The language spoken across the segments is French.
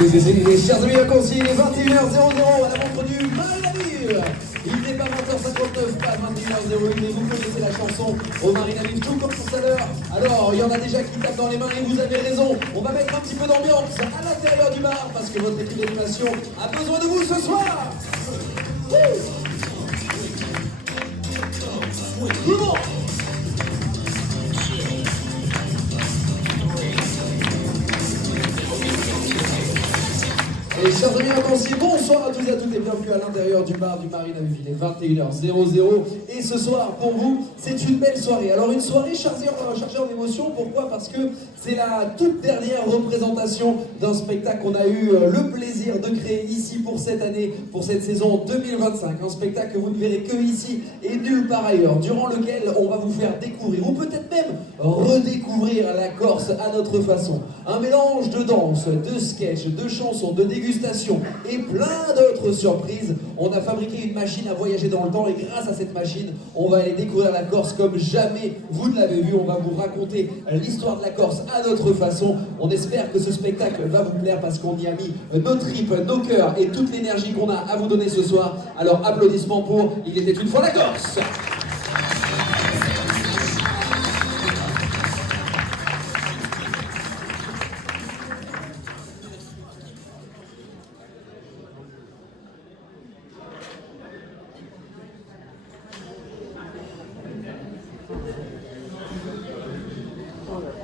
Chers amis, il est 21h00 à la montre du Marine. Il n'est pas 20h59, pas 21h01, mais vous connaissez la chanson au Marine, tout comme tout à l'heure. Alors, il y en a déjà qui tapent dans les mains et vous avez raison. On va mettre un petit peu d'ambiance à l'intérieur du bar parce que votre équipe d'animation a besoin de vous ce soir. Bon. Et chers amis vacanciers, bonsoir à tous et à toutes et bienvenue à l'intérieur du bar du Marine à Villers, 21h00. Et ce soir, pour vous, c'est une belle soirée. Alors une soirée chargée en émotions, pourquoi? Parce que c'est la toute dernière représentation d'un spectacle qu'on a eu le plaisir de créer ici pour cette année, pour cette saison 2025. Un spectacle que vous ne verrez que ici et nulle part ailleurs, durant lequel on va vous faire découvrir, ou peut-être même redécouvrir la Corse à notre façon. Un mélange de danse, de sketch, de chansons, de dégustation et plein d'autres surprises. On a fabriqué une machine à voyager dans le temps et grâce à cette machine, on va aller découvrir la Corse comme jamais vous ne l'avez vu. On va vous raconter l'histoire de la Corse à notre façon. On espère que ce spectacle va vous plaire parce qu'on y a mis nos tripes, nos cœurs et toute l'énergie qu'on a à vous donner ce soir. Alors applaudissements pour Il était une fois la Corse.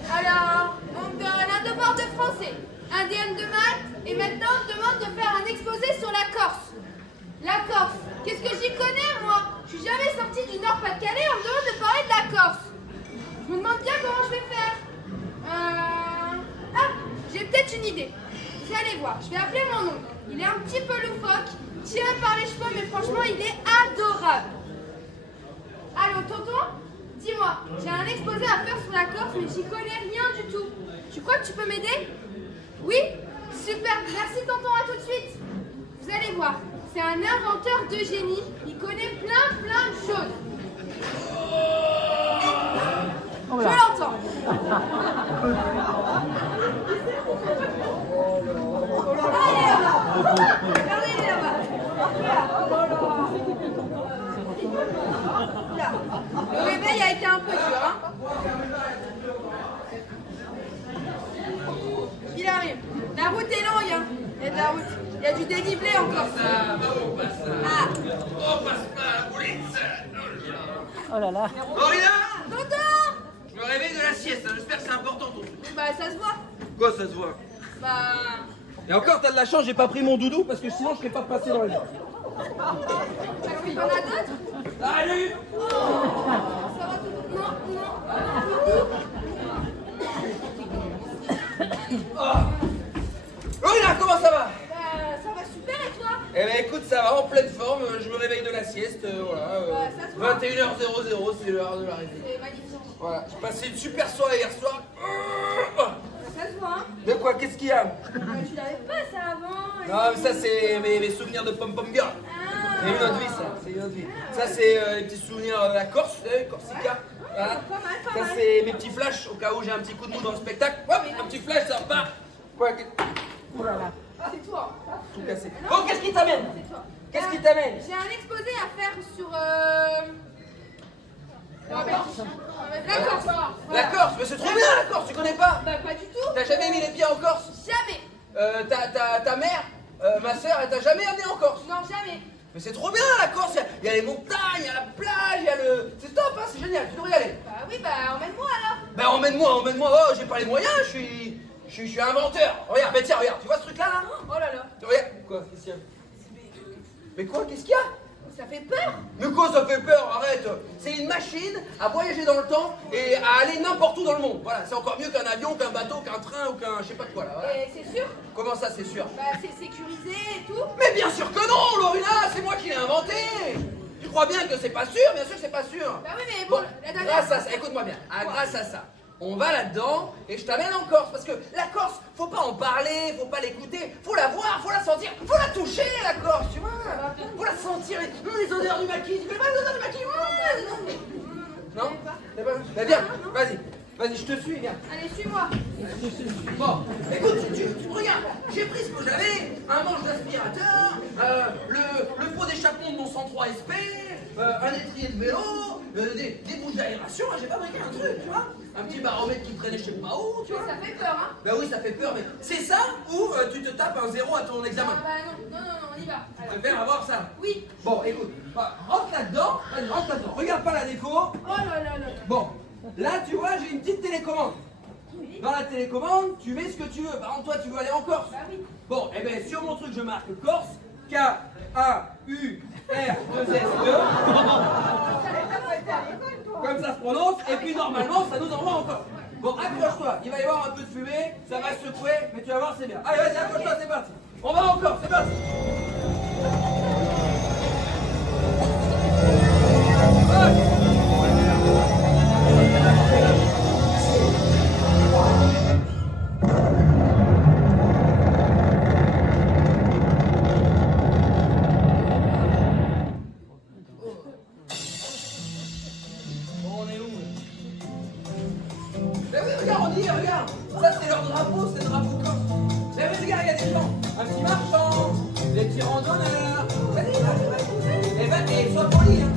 Alors, on me donne un devoir de français, un DM de maths, et maintenant on me demande de faire un exposé sur la Corse. La Corse, qu'est-ce que j'y connais moi? Je suis jamais sortie du Nord-Pas-de-Calais, on me demande de parler de la Corse. Je me demande bien comment je vais faire. Ah, j'ai peut-être une idée. Vous allez voir, je vais appeler mon oncle. Il est un petit peu loufoque, tiré par les cheveux, mais franchement il est adorable. Allô, tonton? Dis-moi, j'ai un exposé à faire sur la Corse, mais j'y connais rien du tout. Tu crois que tu peux m'aider? Oui? Super, merci tonton, à tout de suite. Vous allez voir, c'est un inventeur de génie, il connaît plein de choses. Je l'entends. Allez là-bas. Regardez, il est là-bas. Là. Le réveil a été un peu dur, hein. Il arrive. La route est longue, hein. Il y a de la route. Il y a du dénivelé encore. Ah. On passe pas la police. Oh là là. Morina, Tonton. je me réveille de la sieste, hein. J'espère que c'est important ton truc. Bah ça se voit. Quoi ça se voit? Bah... Et encore t'as de la chance, j'ai pas pris mon doudou parce que sinon je serais pas passé dans les mains. Il y en a d'autres? Salut. Ça va tout? Non. Morina, comment ça va? Ça va super et toi? Eh ben écoute, ça va en pleine forme, je me réveille de la sieste, voilà. Ça se voit. 21h00, c'est l'heure de la réveil. C'est magnifique. Voilà, j'ai passé une super soirée hier soir. Ça se voit, hein? De quoi? Qu'est-ce qu'il y a? Tu l'avais pas ça avant? Non mais ça c'est mes souvenirs de Pom Pom Girl. C'est une autre vie ça, c'est une autre vie. Ça c'est les petits souvenirs de la Corse, vous savez, Corsica. Voilà. Pas mal, pas Ça mal. c'est mes petits flashs au cas où j'ai un petit coup de mou dans le spectacle. Hop, un petit flash, ça repart. Quoi? Oh là là. Ah, c'est toi. Tout cassé. Bon, qu'est-ce qui t'amène? C'est toi. Qu'est-ce qui t'amène? J'ai un exposé à faire sur... La Corse. La Corse. La Corse, mais c'est trop bien la Corse, tu connais pas? Bah pas du tout. T'as jamais mis les pieds en Corse? Jamais. Ta mère, ma soeur, elle t'a jamais amené en Corse? Non, jamais. Mais c'est trop bien la Corse, il y a les montagnes, il y a la plage, il y a le... C'est top, hein, c'est génial, tu devrais y aller. Bah oui, bah emmène-moi alors. Bah emmène-moi, oh j'ai pas les moyens, je suis inventeur. Regarde, bah tiens, regarde, tu vois ce truc là là? Oh là là. Regarde, quoi, qu'est-ce qu'il y a? Mais quoi, qu'est-ce qu'il y a? Ça fait peur. Mais quoi, ça fait peur, arrête. C'est une machine à voyager dans le temps et à aller n'importe où dans le monde. Voilà, c'est encore mieux qu'un avion, qu'un bateau, qu'un train ou qu'un je sais pas quoi là. Voilà. Et c'est sûr? Comment ça, c'est sûr? Bah c'est sécurisé et tout. Mais bien sûr que non, Lorina, c'est moi qui l'ai inventé. Tu crois bien que c'est pas sûr? Bien sûr que c'est pas sûr. Bah oui, mais bon, la dernière grâce à ça, écoute-moi bien, grâce à ça, on va là-dedans et je t'amène en Corse. Parce que la Corse, faut pas en parler, faut pas l'écouter, faut la voir, faut la sentir, faut la toucher la Corse, tu vois. Faut la sentir, les odeurs du maquis, tu connais pas les odeurs du maquis? Non? Bah viens, vas-y, je te suis, viens. Allez, suis-moi. Bon, écoute, tu me regardes, j'ai pris ce que j'ai mon 103 SP, un étrier de vélo, des bouches d'aération, j'ai fabriqué un truc, tu vois. Un petit baromètre qui traînait je sais pas où, tu vois. Ça fait peur, hein? Bah oui, ça fait peur, mais c'est ça ou tu te tapes un 0 à ton examen? Ah bah non, on y va. Tu Alors. préfères avoir ça? Oui. Bon, écoute, rentre là-dedans, vas-y, rentre là-dedans. Regarde pas la déco. Oh là là là. Bon, là, tu vois, j'ai une petite télécommande. Oui. Dans la télécommande, tu mets ce que tu veux. Par exemple, toi, tu veux aller en Corse. Bah oui. Bon, et bien, sur mon truc, je marque Corse, K-A-U-R-2-S-E. Comme ça se prononce, et puis normalement, ça nous envoie en Corse. Bon, accroche-toi, il va y avoir un peu de fumée, ça va secouer, mais tu vas voir, c'est bien. Allez, vas-y, accroche-toi, c'est parti. On va en Corse, c'est parti. On est où? Mais oui, regarde, on y est, regarde. Ça, c'est leur drapeau, c'est le drapeau corse. Mais oui, regarde, il y a des gens. Un petit marchand, des petits randonneurs. Vas-y, vas-y. Et ben, et sois poli, hein.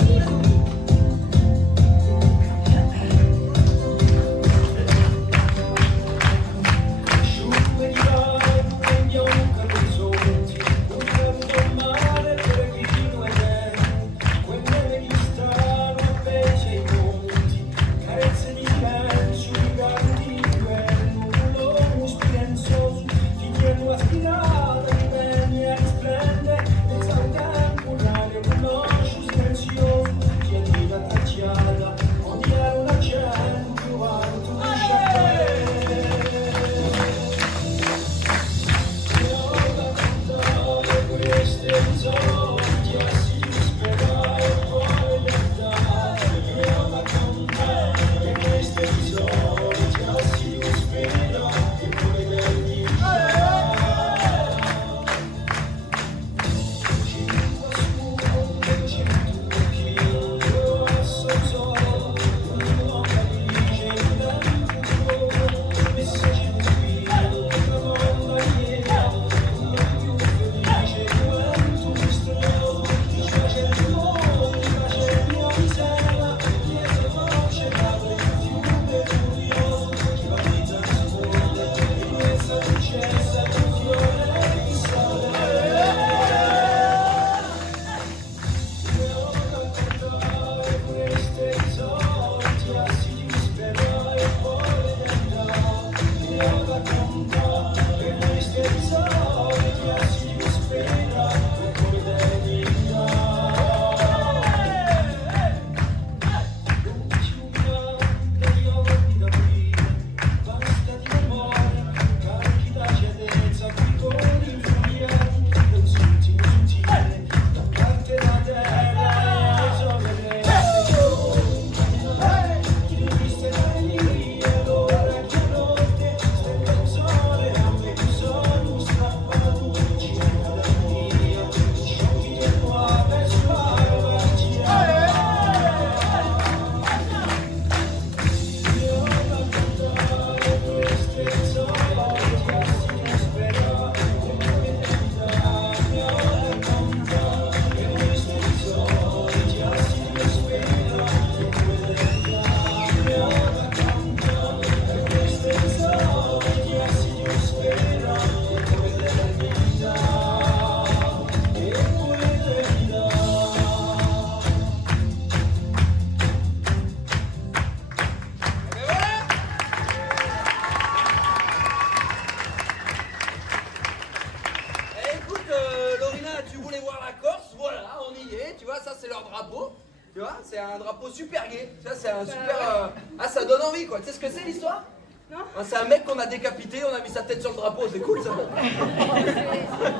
Tu vois, c'est un drapeau super gay. Ça, c'est un super. Ah, ça donne envie, quoi. Tu sais ce que c'est l'histoire? Non. Ah, c'est un mec qu'on a décapité, on a mis sa tête sur le drapeau. C'est cool, ça.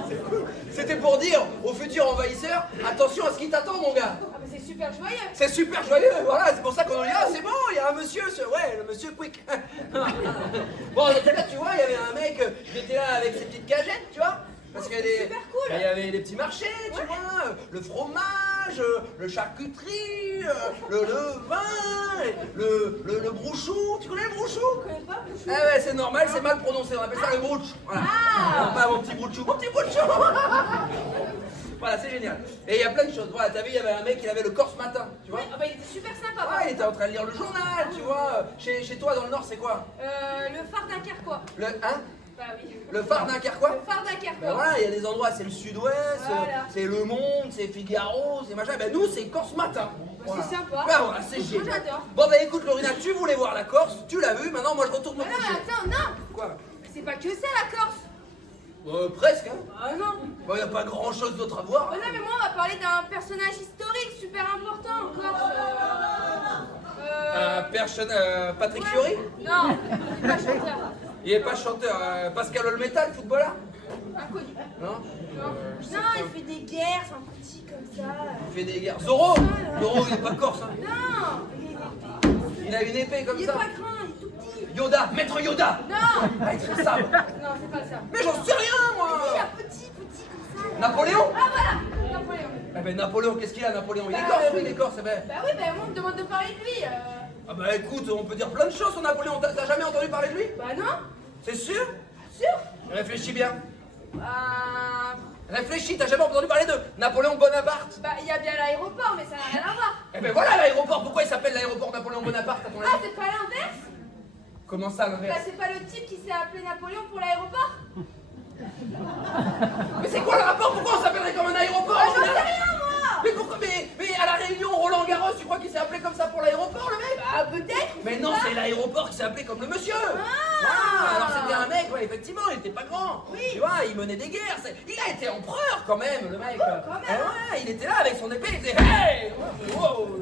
C'est cool. C'était pour dire aux futurs envahisseurs, attention à ce qui t'attend, mon gars. Ah, mais c'est super joyeux. C'est super joyeux, voilà. C'est pour ça qu'on a dit, ah, c'est bon, il y a un monsieur, ouais, le monsieur Quick. Bon, là, tu vois, il y avait un mec qui était là avec ses petites cagettes, tu vois. Parce qu'il y a des. Super cool. Il y avait des petits marchés, tu vois, le fromage, le charcuterie, le vin, le brouchou. Tu connais le brouchou? Je connais pas, Bouchou. Ah ouais, c'est normal, c'est mal prononcé, on appelle ça le brouch. Voilà. Ah. Non, pas mon petit brouchou, mon petit brouchou. Voilà, c'est génial. Et il y a plein de choses. Voilà, t'as vu, il y avait un mec, il avait le Corse matin, tu vois. Ah bah il était super sympa. Ouais, il était en train de lire le journal, tu vois. Chez toi, dans le Nord, c'est quoi? Le phare d'Incarquois. Le, hein? Bah oui. Le phare d'Incarquois? Le phare Ben d'Incarquois. voilà, il y a des endroits, c'est le Sud-Ouest, Voilà. c'est Le Monde, c'est Figaro, c'est machin. Ben nous, c'est Corse matin. Voilà. C'est sympa. Ben voilà, c'est Moi, génial. j'adore. Bon, ben écoute, Lorina, tu voulais voir la Corse, tu l'as vu, maintenant, moi, je retourne me Ah non, mais coucher. attends, non. Quoi? C'est pas que ça la Corse. Presque, hein. Ah non. Bon, il n'y a pas grand-chose d'autre à voir. Oh non, mais moi, on va parler d'un personnage historique super important en Corse. Patrick Fiori? Non, il est pas chanteur. Il est pas chanteur. Pascal Olmetal, footballeur? Inconnu. Non? Non, il fait des guerres, c'est un petit comme ça. Il fait des guerres. Zorro? Zorro, il est pas corse, hein. Non, Il a une épée comme il est ça. pas grand, il est tout petit. Yoda, maître Yoda. Non, Ah, il fait ça. non, c'est pas ça. Mais j'en sais rien, moi. Il est petit comme ça. Napoléon? Ah voilà, Napoléon. Eh ben Napoléon, qu'est-ce qu'il a, Napoléon? Il est corse, oui, il est corse, eh ben. Bah oui, bah moi, on me demande de parler de lui. Ah bah écoute, on peut dire plein de choses sur Napoléon. T'as jamais entendu parler de lui? Bah non, C'est sûr? sûr. Réfléchis bien. Bah, Réfléchis, t'as jamais entendu parler de Napoléon Bonaparte? il y a bien l'aéroport, mais ça n'a rien à voir. Eh ben voilà l'aéroport. Pourquoi il s'appelle l'aéroport Napoléon Bonaparte, à ton Ah, avis? c'est pas l'inverse? Comment ça, Bah l'inverse? c'est pas le type qui s'est appelé Napoléon pour l'aéroport? Mais c'est quoi le rapport? Pourquoi on s'appellerait comme un aéroport? Ah, au j'en final sais rien, moi. Mais pourquoi? Mais à la Réunion, Roland Garros, tu crois qu'il s'est appelé comme ça pour l'aéroport, le mec? Bah peut-être. Mais non, c'est l'aéroport qui s'est appelé comme le monsieur. Ah. Alors c'était un mec, ouais, effectivement, il était pas grand. Oui. Tu vois, il menait des guerres. Il a été empereur quand même, le mec. quand même, Eh ouais, il était là avec son épée, il disait hey. Wow.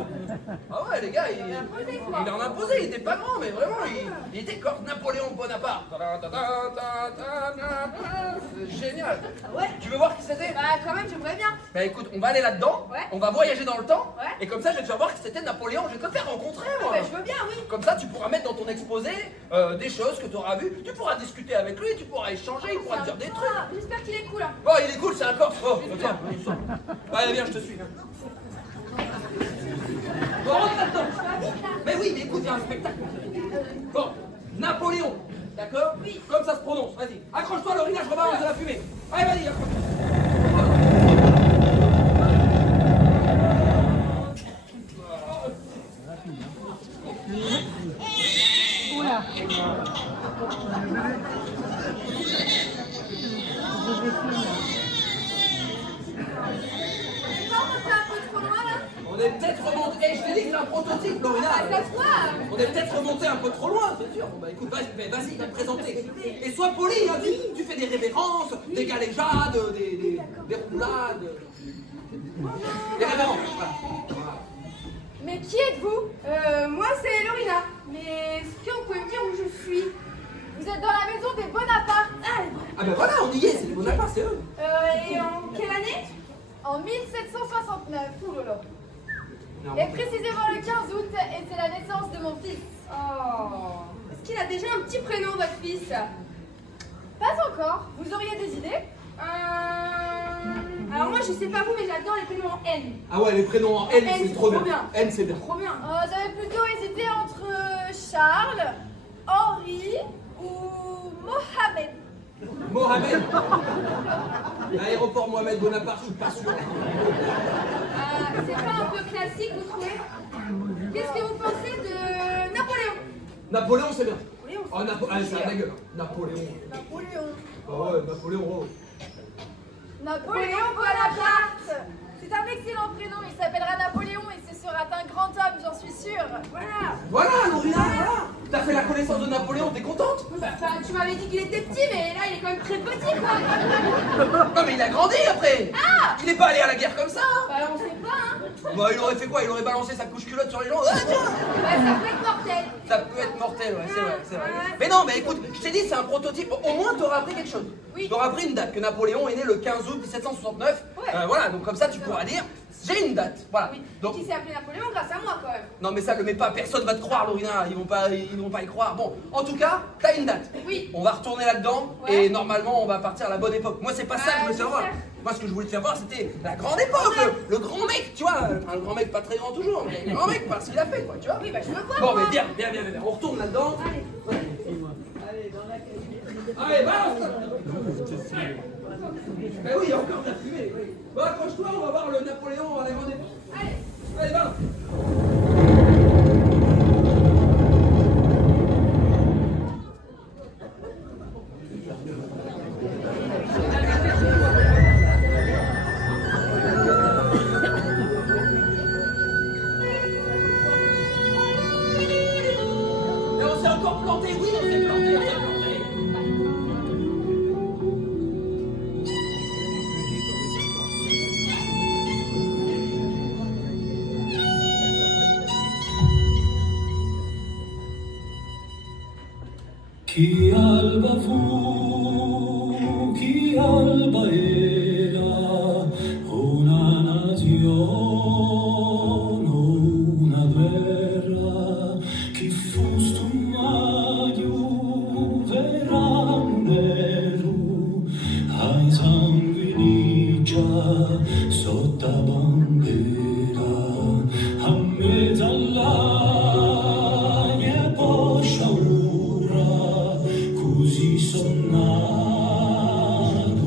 Ah ouais, les gars, il en a imposé. Il était pas grand, mais vraiment, il était comme Napoléon Bonaparte. C'est génial. Ouais. Tu veux voir qui c'était? Bah quand même, j'aimerais bien. Bah écoute, on va aller là-dedans, Ouais. on va voyager dans le temps, Ouais. et comme ça je vais te faire voir que c'était Napoléon, je vais te le faire rencontrer moi. Bah je veux bien, oui. Comme ça tu pourras mettre dans ton exposé des choses que tu auras vues, tu pourras discuter avec lui, tu pourras échanger, il pourra te dire des trucs. Ah, j'espère qu'il est cool. Hein. Bon, il est cool, c'est un Corse. Oh, tiens, allez viens, je te suis. Bon, rentre là-dedans. Mais oui, mais écoute, il y a un spectacle. Bon, Napoléon, d'accord? Oui. Comme ça se prononce, vas-y. Accroche-toi Lorina, je rebalance de la fumée. Allez, vas-y, accroche. Oula. C'est pas remonté un peu trop loin là? On est peut-être remonté. Eh, je t'ai dit que c'est un prototype, Lorina. Ah, ça se voit. On est peut-être remonté un peu trop loin, c'est sûr. Bon, bah écoute, vas-y, va te présenter. Et sois poli, hein, tu fais des révérences, des galéjades, des roulades. Des révérences, voilà. Mais qui êtes-vous? Moi c'est Lorina. Mais est-ce que vous pouvez me dire où je suis? Vous êtes dans la maison des Bonaparte. Ah, les Bonaparte. Ah ben voilà, on y est, c'est les Bonaparte, c'est eux. Et en quelle année? En 1769. Ouh là là. Et précisément le 15 août, et c'est la naissance de mon fils. Oh. Est-ce qu'il a déjà un petit prénom, votre fils? Pas encore. Vous auriez des idées? Alors moi, je sais pas vous, mais j'adore les prénoms en N. Ah ouais, les prénoms en N, N, c'est c'est trop trop bien. bien. N, c'est bien. Trop bien. J'avais plutôt hésité entre Charles, Henri ou Mohamed. Mohamed. L'aéroport Mohamed Bonaparte, je suis pas sûr. C'est pas un peu classique, vous trouvez? Qu'est-ce que vous pensez de Napoléon? Napoléon, c'est bien. Napoléon, Oh, allez, c'est la gueule. Napoléon. Napoléon. Ah ouais, Napoléon, oh. Napoléon Bonaparte. C'est un excellent prénom, il s'appellera Napoléon et ce sera un grand homme, j'en suis sûre. Voilà. Voilà, Lorina, voilà. T'as fait la connaissance de Napoléon, t'es contente? Enfin, tu m'avais dit qu'il était petit, mais là, il est quand même très petit, quoi. Non mais il a grandi après. Ah. Il est pas allé à la guerre comme ça, hein. Bah, on sait pas, hein. Bah il aurait fait quoi? Il aurait balancé sa couche culotte sur les gens. Ah, tiens. Bah, ça peut être mortel. Ça peut être mortel, ouais, c'est vrai, c'est vrai. Ouais. Mais non, mais écoute, je t'ai dit, c'est un prototype. Au moins, t'auras appris quelque chose. Oui. T'auras appris une date, que Napoléon est né le 15 août 1769. Ouais. Voilà, donc comme ça, tu pourras dire, j'ai une date. Voilà. Oui. Donc, Qui s'est appelé Napoléon grâce à moi, quand même. non, mais ça le met pas, personne va te croire, Lorina. Ils vont pas y croire. Bon, en tout cas, t'as une date. Oui. On va retourner là-dedans Ouais. et normalement, on va partir à la bonne époque. Moi, c'est pas ça que je voulais faire voir. j'espère. Moi, ce que je voulais te faire voir, c'était la grande époque, le grand mec, tu vois. Enfin, le grand mec, pas très grand toujours, mais le grand mec, parce qu'il a fait, quoi, tu vois. Oui, bah, je veux voir. Bon, moi. mais viens. On retourne là-dedans. Allez. Allez, balance. Ben oui, il y a encore de la fumée, oui. Bon, accroche-toi, on va voir le Napoléon à la grande époque. Allez. Allez, va. Et on s'est encore planté, oui, on s'est planté, on s'est planté. Chi alba fu, chi alba era, una nazione, una guerra, chi fu stummaio, vera nero, ai sanguiniccia, sotto bandera, a mezzo all'aria, poscia così sonnato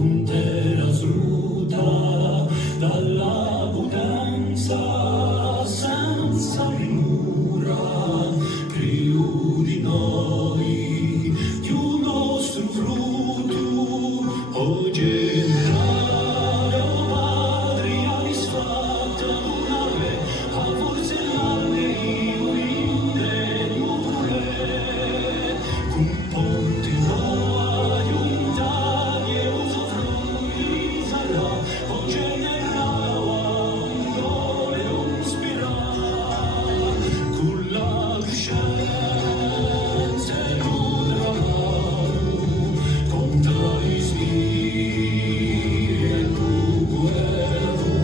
intera sruta dalla potenza senza rimura più di noi di un nostro frutto o generale o madre ha disfatto una re a forse l'anne io indegno re con ponti nuovi unitari e usufrui sarà o generale un dole un spirale con la coscienza e l'udramano contro i spiriti e il guerro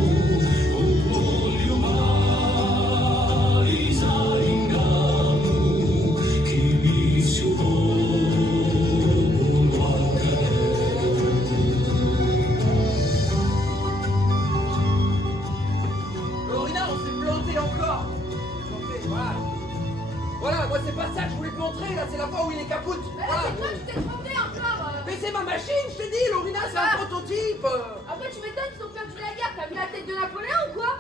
o voglio mai sai inganno chi mi si Lorina, on s'est planté encore. Planté, voilà. Voilà, moi c'est pas ça que je voulais te montrer, là c'est la fois où il est capoute. Mais là, Voilà. c'est toi qui t'es trompé encore. Mais c'est ma machine, je t'ai dit, Lorina, c'est un prototype. Après, tu m'étonnes qu'ils ont perdu la guerre. T'as vu la tête de Napoléon ou quoi?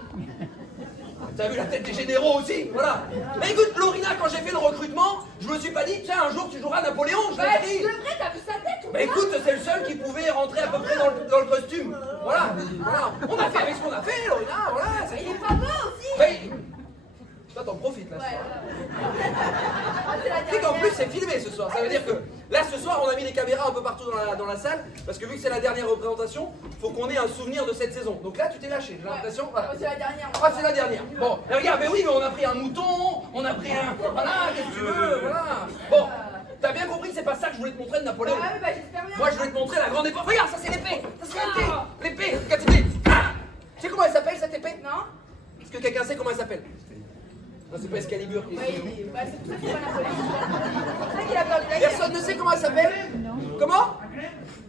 T'as vu la tête des généraux aussi, voilà. Mais écoute, Lorina, quand j'ai fait le recrutement, je me suis pas dit, tiens, un jour tu joueras Napoléon, je Bah, l'ai tu dit. devrais, t'as vu sa tête ou Bah quoi? écoute, c'est le seul qui pouvait rentrer à peu près dans le costume. Voilà, voilà. On a fait avec ce qu'on a fait, Lorina, voilà. c'est Il est tout. pas beau aussi. Mais... Toi, t'en profites là. ce Ouais. soir. Ah, c'est la Tu sais qu'en dernière. plus c'est filmé ce soir, ça veut dire que là ce soir on a mis les caméras un peu partout dans la salle parce que vu que c'est la dernière représentation, faut qu'on ait un souvenir de cette saison. Donc là tu t'es lâché, j'ai l'impression. Voilà. C'est la dernière. Ah c'est la dernière. Bon, mais regarde, mais oui, mais on a pris un mouton, on a pris un. Voilà, qu'est-ce que tu veux, voilà. Bon, t'as bien compris que c'est pas ça que je voulais te montrer de Napoléon. Ah oui, bah j'espère bien. Moi je voulais te montrer la grande épée. Regarde, ça c'est l'épée. Ça c'est l'épée. L'épée, regarde cette épée. Ah, tu sais comment elle s'appelle cette épée? Non? Est-ce que quelqu'un sait comment elle s'appelle? Non, c'est pas Excalibur qui est Ouais, bah, c'est pour ça qu'il va Napoléon. C'est pour ça qu'il a perdu la guerre. Personne ne sait comment elle s'appelle? Comment?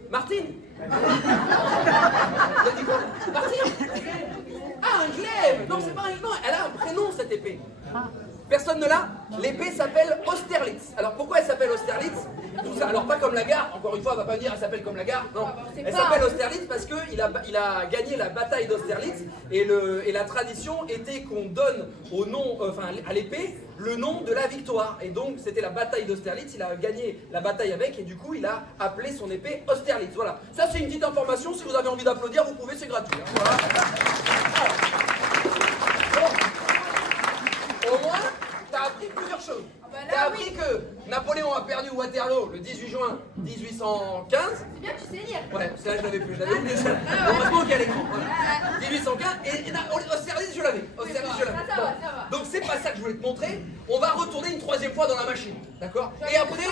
Martine? T'as dit quoi? Martine? Ah, un glaive! Non, c'est pas un glaive, elle a un prénom cette épée. Personne ne l'a? L'épée s'appelle Austerlitz. Alors pourquoi elle s'appelle Austerlitz? Tout ça, alors pas comme la gare, encore une fois, on va pas dire elle s'appelle comme la gare, non. c'est Elle pas. s'appelle Austerlitz parce qu'il a gagné la bataille d'Austerlitz et la tradition était qu'on donne au nom, à l'épée le nom de la victoire. Et donc c'était la bataille d'Austerlitz, il a gagné la bataille avec et du coup il a appelé son épée Austerlitz. Voilà, ça c'est une petite information, si vous avez envie d'applaudir, vous pouvez, c'est gratuit. Hein. Voilà. Bon. Au moins, t'as appris plusieurs choses. bah là, T'as appris que Napoléon a perdu Waterloo le 18 juin 1815. C'est bien que tu sais lire. Ouais, c'est là que je l'avais plus, je l'avais oublié ça. Heureusement qu'il y a l'écran. Voilà. 1815 et Austerlitz je l'avais. Austerlitz je l'avais. Ça va, ça va. Donc c'est pas ça que je voulais te montrer. On va retourner une troisième fois dans la machine, d'accord? Et après,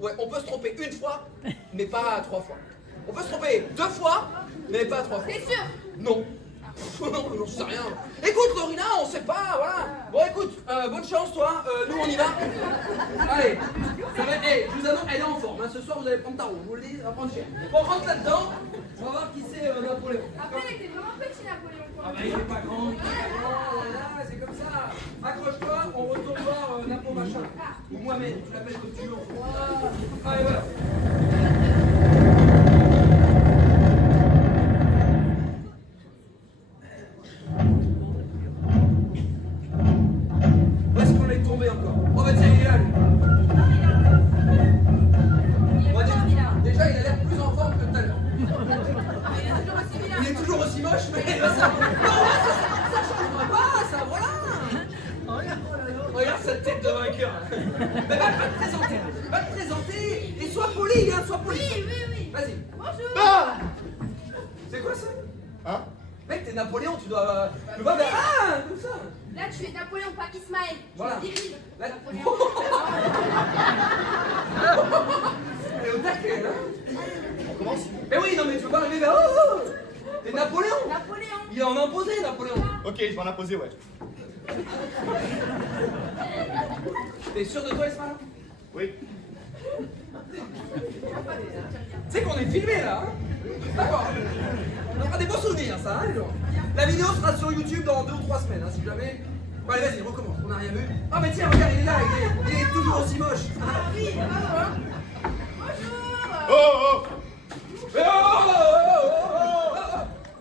ouais, on peut se tromper une fois, mais pas 3 fois. On peut se tromper 2 fois, mais pas 3 fois. T'es sûr? Non. Non, j'en sais rien. Écoute, Lorina, on sait pas, voilà. Bon, écoute, bonne chance, toi. Nous, on y va. Allez, ça va. Hey, je vous annonce, elle est en forme. Hein. Ce soir, vous allez prendre ta roue. Je vous le dis, ça va prendre cher. Bon, rentre là-dedans. On va voir qui c'est Napoléon. Après, il était vraiment petit, Napoléon. Ah bah, il est pas grand, il est pas grand. Voilà, c'est comme ça. Accroche-toi, on retourne voir Napo machin. Ou moi-même, je l'appelle comme tu veux. Allez, voilà. Il est toujours aussi moche, mais ça changera pas, ça, voilà. Regarde cette tête de vainqueur. Mais va te présenter, et sois poli, hein, sois poli. Oui. Vas-y. Bonjour. Ah, c'est quoi ça? Hein? Mec, t'es Napoléon, tu dois vers... Ah, comme ça. Là, tu es Napoléon, pas Ismaël. Voilà. Tu dérives. Là- Napoléon. T'es au taquet, hein? On commence? Mais oui, non, mais tu peux pas arriver vers... Oh, t'es Napoléon. Napoléon. Il en a imposé, Napoléon. Ok, je vais en imposer, ouais. T'es sûr de toi, Ismaël? Oui. Tu sais qu'on est filmé là, hein? D'accord. On aura des bons souvenirs, ça, hein, genre. La vidéo sera sur YouTube dans 2 ou 3 semaines, hein, si jamais. Bon, allez, vas-y, recommence, on n'a rien vu. Ah, mais tiens, regarde, il est là, il est toujours aussi moche. Ah oui, bravo, hein. Bonjour. Oh! Mais oh,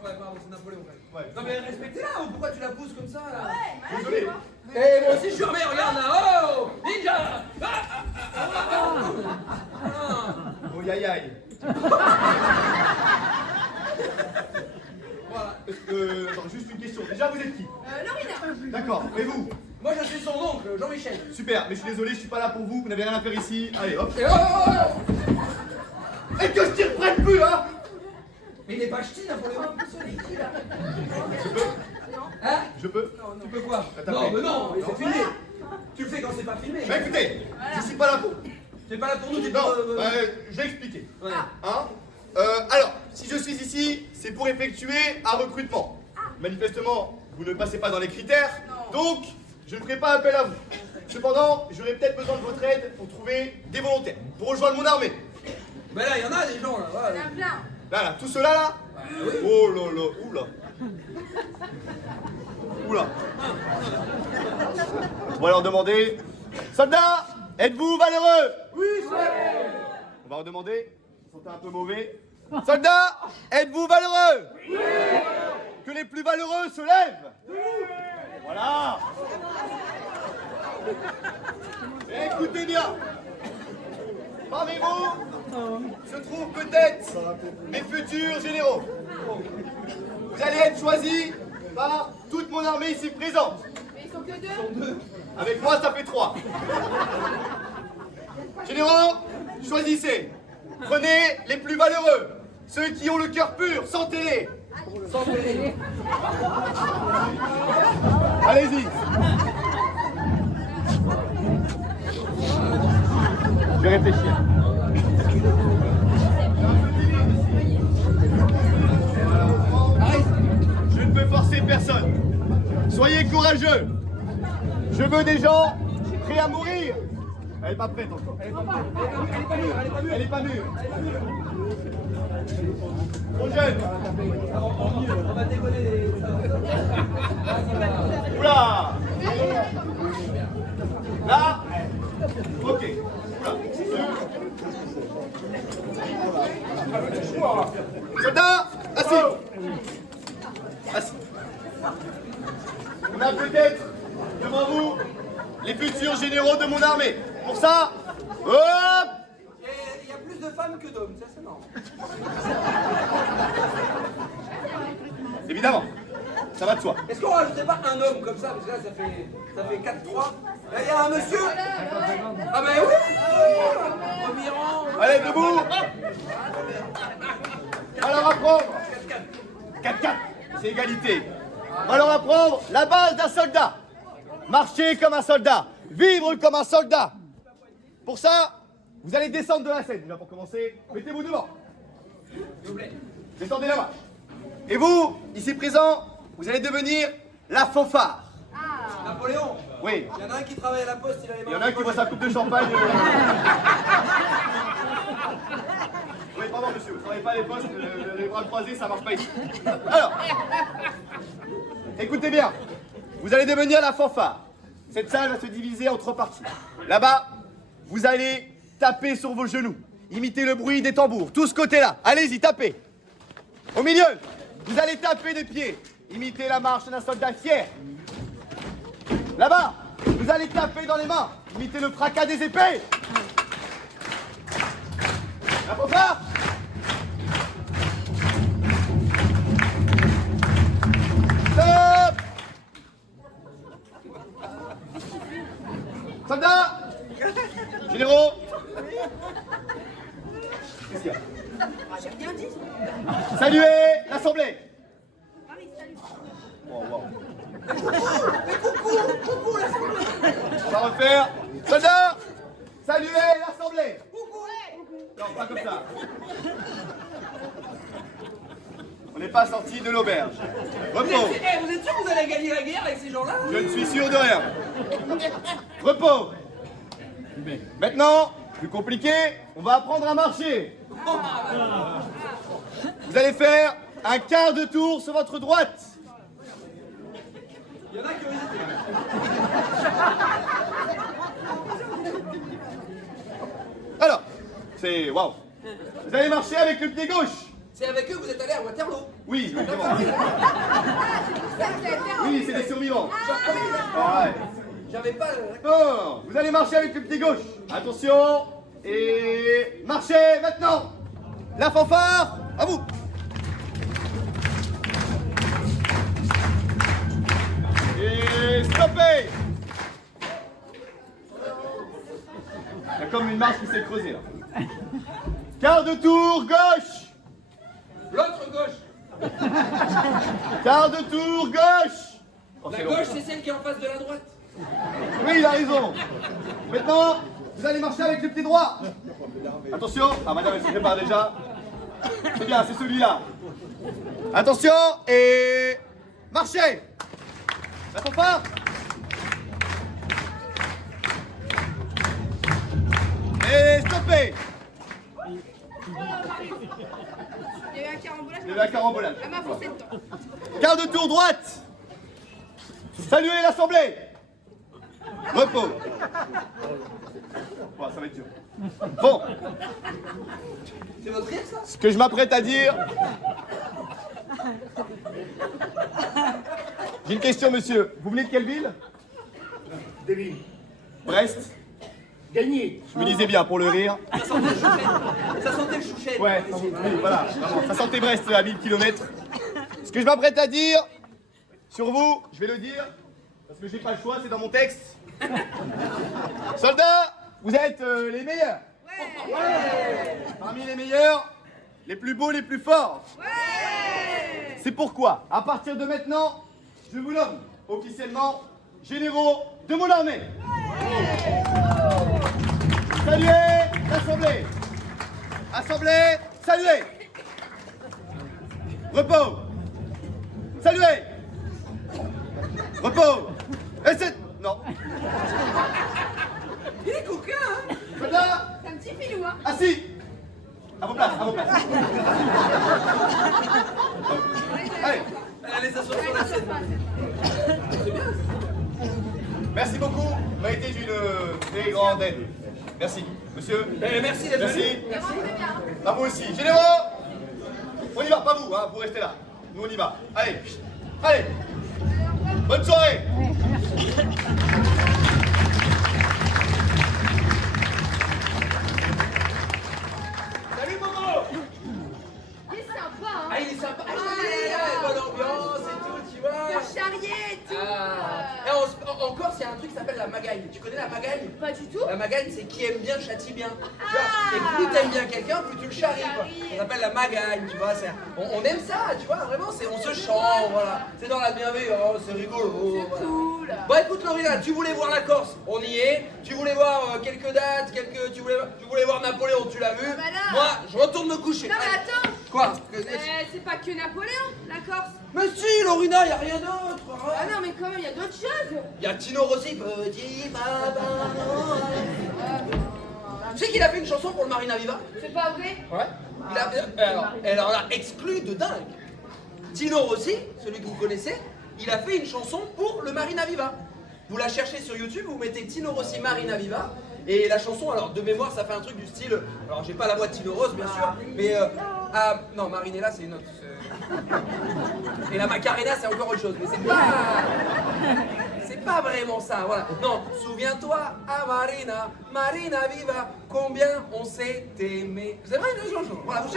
ouais, pardon, c'est Napoléon, quand même. Ouais. Non, mais respectez-la, ou pourquoi tu la pousses comme ça, là? Ouais, malade, Désolé. tu vois. Eh, moi aussi, je suis armé, regarde là. Oh, ninja. Oh, aïe aïe. Voilà. Attends, juste une question. Déjà, vous êtes qui? Lorina. D'accord. Et vous? Moi, je suis son oncle, Jean-Michel. Super, mais je suis désolé, je suis pas là pour vous, vous n'avez rien à faire ici. Allez, hop. Et oh, Et que je tire près de plus, hein? mais il est pas ch'ti, Napoléon. Je peux? Hein? Je peux? Tu peux quoi? T'as Non, tapé. mais non, c'est filmé. Tu le fais quand c'est pas filmé. Bah écoutez, je suis pas là pour. T'es pas là pour nous, t'es Non, pas. je vais expliquer. Ouais. Hein? Alors, si je suis ici, c'est pour effectuer un recrutement. Manifestement, vous ne passez pas dans les critères, donc je ne ferai pas appel à vous. Cependant, j'aurai peut-être besoin de votre aide pour trouver des volontaires, pour rejoindre mon armée. Mais là, il y en a des gens là. Il y en Ouais. a plein. Là, tout cela là. Oh là là, oula. Oula. On va leur demander, soldats, êtes-vous valeureux? Oui, chef. On va leur demander, ils sont un peu mauvais. Soldats, êtes-vous valeureux? Oui. Que les plus valeureux se lèvent. Voilà. Écoutez bien. Parmi vous se trouvent peut-être mes futurs généraux. Vous allez être choisis par toute mon armée ici présente. Mais ils sont que deux. Avec moi, ça fait 3. Généraux, choisissez. Prenez les plus valeureux. Ceux qui ont le cœur pur, sentez-les. Sans télé. Allez-y. Je vais réfléchir. Je ne peux forcer personne. Soyez courageux. Je veux des gens prêts à mourir. Elle n'est pas prête encore. Elle n'est pas mûre. Trop jeune. On va décoller les. Oula. Là. Ok. Oula. Soldats, assis. Assis. On a peut-être devant vous les futurs généraux de mon armée. Pour ça, hop. Il y a plus de femmes que d'hommes, ça c'est normal. Évidemment, ça va de soi. Est-ce qu'on rajoutait pas un homme comme ça? Parce que là, ça fait 4-3. Là, il y a un monsieur. Ah ben oui. Premier rang. Allez, debout. On va leur apprendre. 4-4. C'est égalité. On va leur apprendre la base d'un soldat. Marcher comme un soldat. Vivre comme un soldat. Pour ça, vous allez descendre de la scène. Déjà pour commencer, mettez-vous devant. S'il vous plaît. Descendez la marche. Et vous, ici présent, vous allez devenir la fanfare. Napoléon. Oui. Il y en a un qui travaille à la poste, il a les mains. Il y en a un qui boit sa coupe de champagne. Oui, pardon, monsieur, vous ne travaillez pas à les postes, les bras croisés, ça marche pas ici. Alors, écoutez bien, vous allez devenir la fanfare. Cette salle va se diviser en 3 parties. Là-bas, vous allez taper sur vos genoux, imiter le bruit des tambours, tout ce côté-là. Allez-y, tapez. Au milieu, vous allez taper des pieds, imiter la marche d'un soldat fier. Là-bas, vous allez taper dans les mains, imiter le fracas des épées. La fanfare. Saluez l'Assemblée. Oh, wow. Coucou l'Assemblée. On va refaire. Soldats, saluez l'Assemblée. Non, pas comme ça. On n'est pas sorti de l'auberge. Repos. Vous êtes sûr que vous allez gagner la guerre avec ces gens-là? Je ne suis sûr de rien. Repos. Maintenant, plus compliqué, on va apprendre à marcher. Vous allez faire un quart de tour sur votre droite. Il y en a qui ont hésité. Alors, c'est... Waouh. Vous allez marcher avec le pied gauche. C'est avec eux que vous êtes allés à Waterloo. Oui, évidemment. Ça, vous avez fait Oui, c'est des survivants. Ah, Ouais. J'avais pas... Non, vous allez marcher avec le pied gauche. Attention. Et... marchez maintenant. La fanfare, à vous. Et stoppez. Il y a comme une marche qui s'est creusée là. Quart de tour gauche. L'autre gauche. Quart de tour gauche. Oh, La c'est long. gauche, c'est celle qui est en face de la droite. Oui, il a raison. Maintenant, vous allez marcher avec le pied droit. Attention. Ah, madame, elle se prépare déjà. C'est bien, c'est celui-là. Attention et... marchez. La fanfare. Et stoppez. Il y a eu un carambolage. Il y a eu un carambolage. Elle m'a foncé dedans. Quart de tour droite. Saluez l'Assemblée. Repos. Bon, ça va être dur. Bon, C'est votre rire, ça? ce que je m'apprête à dire... J'ai une question, monsieur. Vous venez de quelle ville? Brest. Gagné. Je me disais bien pour le rire. Ça sentait le chouchette. Ça sentait le chouchette. Ouais, oui, voilà. Vraiment, ça sentait Brest à 1000 km. Ce que je m'apprête à dire sur vous, je vais le dire, parce que j'ai pas le choix, c'est dans mon texte. Soldats, vous êtes les meilleurs. Ouais. Parmi les meilleurs, les plus beaux, les plus forts. Ouais. C'est pourquoi, à partir de maintenant, je vous nomme officiellement généraux de mon armée. Ouais. Saluez l'Assemblée. Assemblée, saluez. Repos. Saluez. Repos. Et c'est... Non. Il est coquin, hein? Soldats, C'est un petit filou, hein. assis. À vos places, à vos places. Allez. Allez s'asseoir sur la scène. Merci beaucoup. Vous m'avez été d'une très grande aide. Merci. Monsieur. Merci d'être Merci. venu. Merci. À vous aussi. Généraux, on y va, pas vous, hein, vous restez là. Nous on y va. Allez. Allez. Bonne soirée. Salut Momo. Il est sympa, hein. Ah, il est sympa. Ah, il a bonne ambiance et tout, tu vois. Le charrier et tout. Ah. Et en Corse, il y a un truc qui s'appelle la magagne. Tu connais la magagne? Pas du tout. La magagne, c'est qui aime bien châtie bien. Tu vois, et plus t'aimes bien quelqu'un, plus tu le charries. Quoi. Ça s'appelle la magagne, tu vois. On aime ça, tu vois, vraiment. On se chante, voilà. C'est dans la bienveillance, c'est rigolo. C'est voilà. cool. Bon, écoute, Lorina, tu voulais voir la Corse, on y est. Tu voulais voir quelques dates, tu voulais voir Napoléon, tu l'as vu. Ah bah là. Moi, je retourne me coucher. Non mais attends. Quoi? C'est pas que Napoléon, la Corse. Mais si, Lorina, y a rien d'autre. Ah non mais quand même, il y a d'autres choses. Il y a Tino Rossi, petit papa. Tu sais qu'il a fait une chanson pour le Marina Viva? C'est pas vrai. Ouais. Elle en a exclu de dingue. Tino Rossi, celui que vous connaissez, il a fait une chanson pour le Marina Viva. Vous la cherchez sur YouTube, vous mettez Tino Rossi Marina Viva, et la chanson, alors de mémoire, ça fait un truc du style. Alors j'ai pas la voix de Tino Rossi, bien sûr, mais. Non, Marinella, c'est une autre. Et la Macarena, c'est encore autre chose, mais c'est pas. C'est pas vraiment ça, voilà. Non, souviens-toi, à Marina, Marina Viva, combien on s'est aimé. C'est vrai, une chanson. Voilà, vous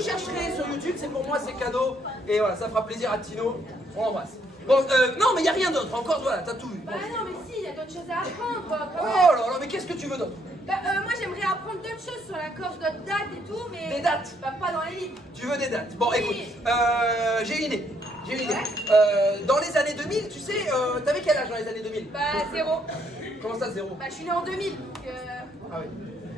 chercherez sur YouTube, c'est pour moi, c'est cadeau. Et voilà, ça fera plaisir à Tino. On l'embrasse. Bon, non, mais il n'y a rien d'autre. Encore, voilà, t'as tout vu. Bah non mais si, il y a d'autres choses à apprendre quoi. Quand Oh là là, mais qu'est-ce que tu veux d'autre? Moi j'aimerais apprendre d'autres choses sur la Corse, d'autres dates et tout, mais... Des dates? Bah pas dans les livres. Tu veux des dates? Bon, Oui. écoute, j'ai une idée. Ouais. Dans les années 2000, tu sais, t'avais quel âge dans les années 2000? Bah 0. Comment ça, 0? Bah je suis née en 2000, donc... Ah oui.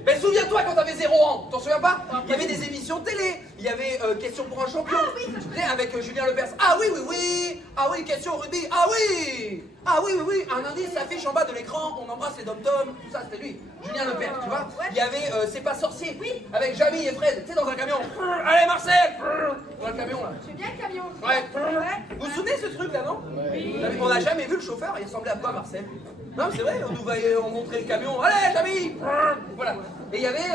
Mais souviens-toi quand t'avais 0 ans, t'en souviens pas? Il y avait des émissions de télé, il y avait Question pour un champion, Ah oui, ça, tu sais, avec Julien Lepers. Ah oui, oui, oui. Ah oui, question rugby. Ah oui. Ah oui, oui, oui. Un indice s'affiche en bas de l'écran, on embrasse les dom-toms, tout ça, c'était lui. Julien Lepers, tu vois. Ouais. Il y avait C'est pas sorcier, Oui. avec Jamie et Fred, tu sais, dans un camion. Allez Marcel. Dans le camion là. j'ai bien le camion. Ouais. Ouais. Vous vous souvenez de ce truc là, non? On n'a jamais vu le chauffeur, il ressemblait à quoi, Marcel? Non, c'est vrai, on montrait le camion. Allez, Jamie. Voilà. Et il y avait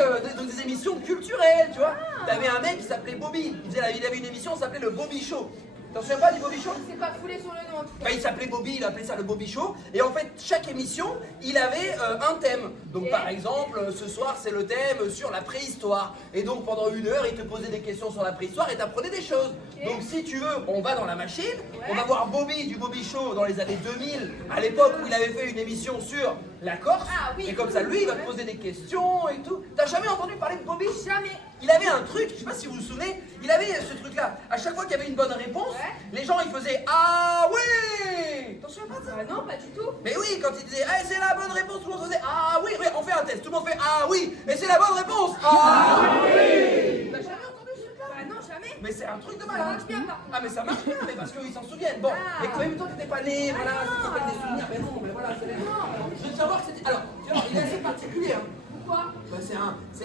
des émissions culturelles, tu vois. T'avais un mec qui s'appelait Bobby. Il avait une émission qui s'appelait le Bobby Show. T'en souviens pas du Bobby Show? C'est pas foulé sur le nom en tout cas. Bah, il s'appelait Bobby, il appelait ça le Bobby Show. Et en fait, chaque émission, il avait un thème. Donc, par exemple, ce soir, c'est le thème sur la préhistoire. Et donc, pendant 1 heure, il te posait des questions sur la préhistoire et t'apprenais des choses. Donc, si tu veux, on va dans la machine, on va voir Bobby du Bobby Show dans les années 2000, à l'époque où il avait fait une émission sur la Corse. Ah oui. Et comme ça, lui, il va te poser des questions et tout. T'as jamais entendu parler de Bobby? Jamais. Il avait un truc, je sais pas si vous vous souvenez, il avait ce truc-là. À chaque fois qu'il y avait une bonne réponse, les gens ils faisaient Ah oui. T'en souviens pas de ça? Bah non, pas du tout. Mais oui, quand il disait c'est la bonne réponse, tout le monde faisait Ah oui, on fait un test, tout le monde fait Ah oui, et c'est la bonne réponse. Ah oui. T'as jamais entendu ce truc-là? Bah non, jamais. Mais c'est un truc de Ça malade. marche bien par contre. Ah mais ça marche bien, mais parce qu'ils s'en souviennent. Bon, Ah. et en même temps t'étais pas né, voilà, ça s'appelle des souvenirs. Mais non, mais voilà, c'est les... Je veux savoir que c'était. Alors, tu vois, il est assez particulier. Hein. Pourquoi? Bah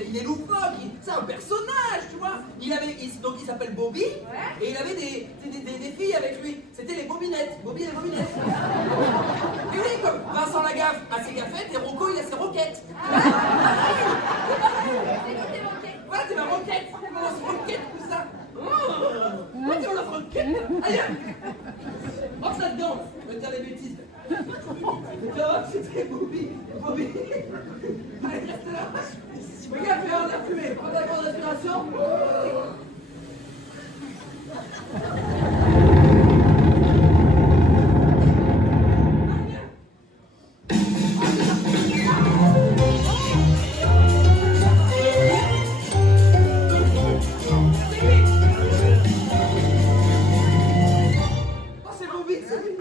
il est loufoque, c'est un personnage, tu vois. Donc il s'appelle Bobby, et il avait des filles avec lui. C'était les bobinettes, Bobby et les bobinettes. Et oui, comme Vincent Lagaffe a ses gaffettes et Rocco il a ses roquettes. C'est noté manqué. Voilà, c'est ma roquette. Comment c'est roquette tout ça? Moi t'es ma roquette. Allez, hop ça dedans, je vais te dire des bêtises. Tu vois, c'était Bobby. Allez, reste là. Regarde, fais un air fumé. Prends ta grande respiration. Oh, c'est Bobby, c'est lui.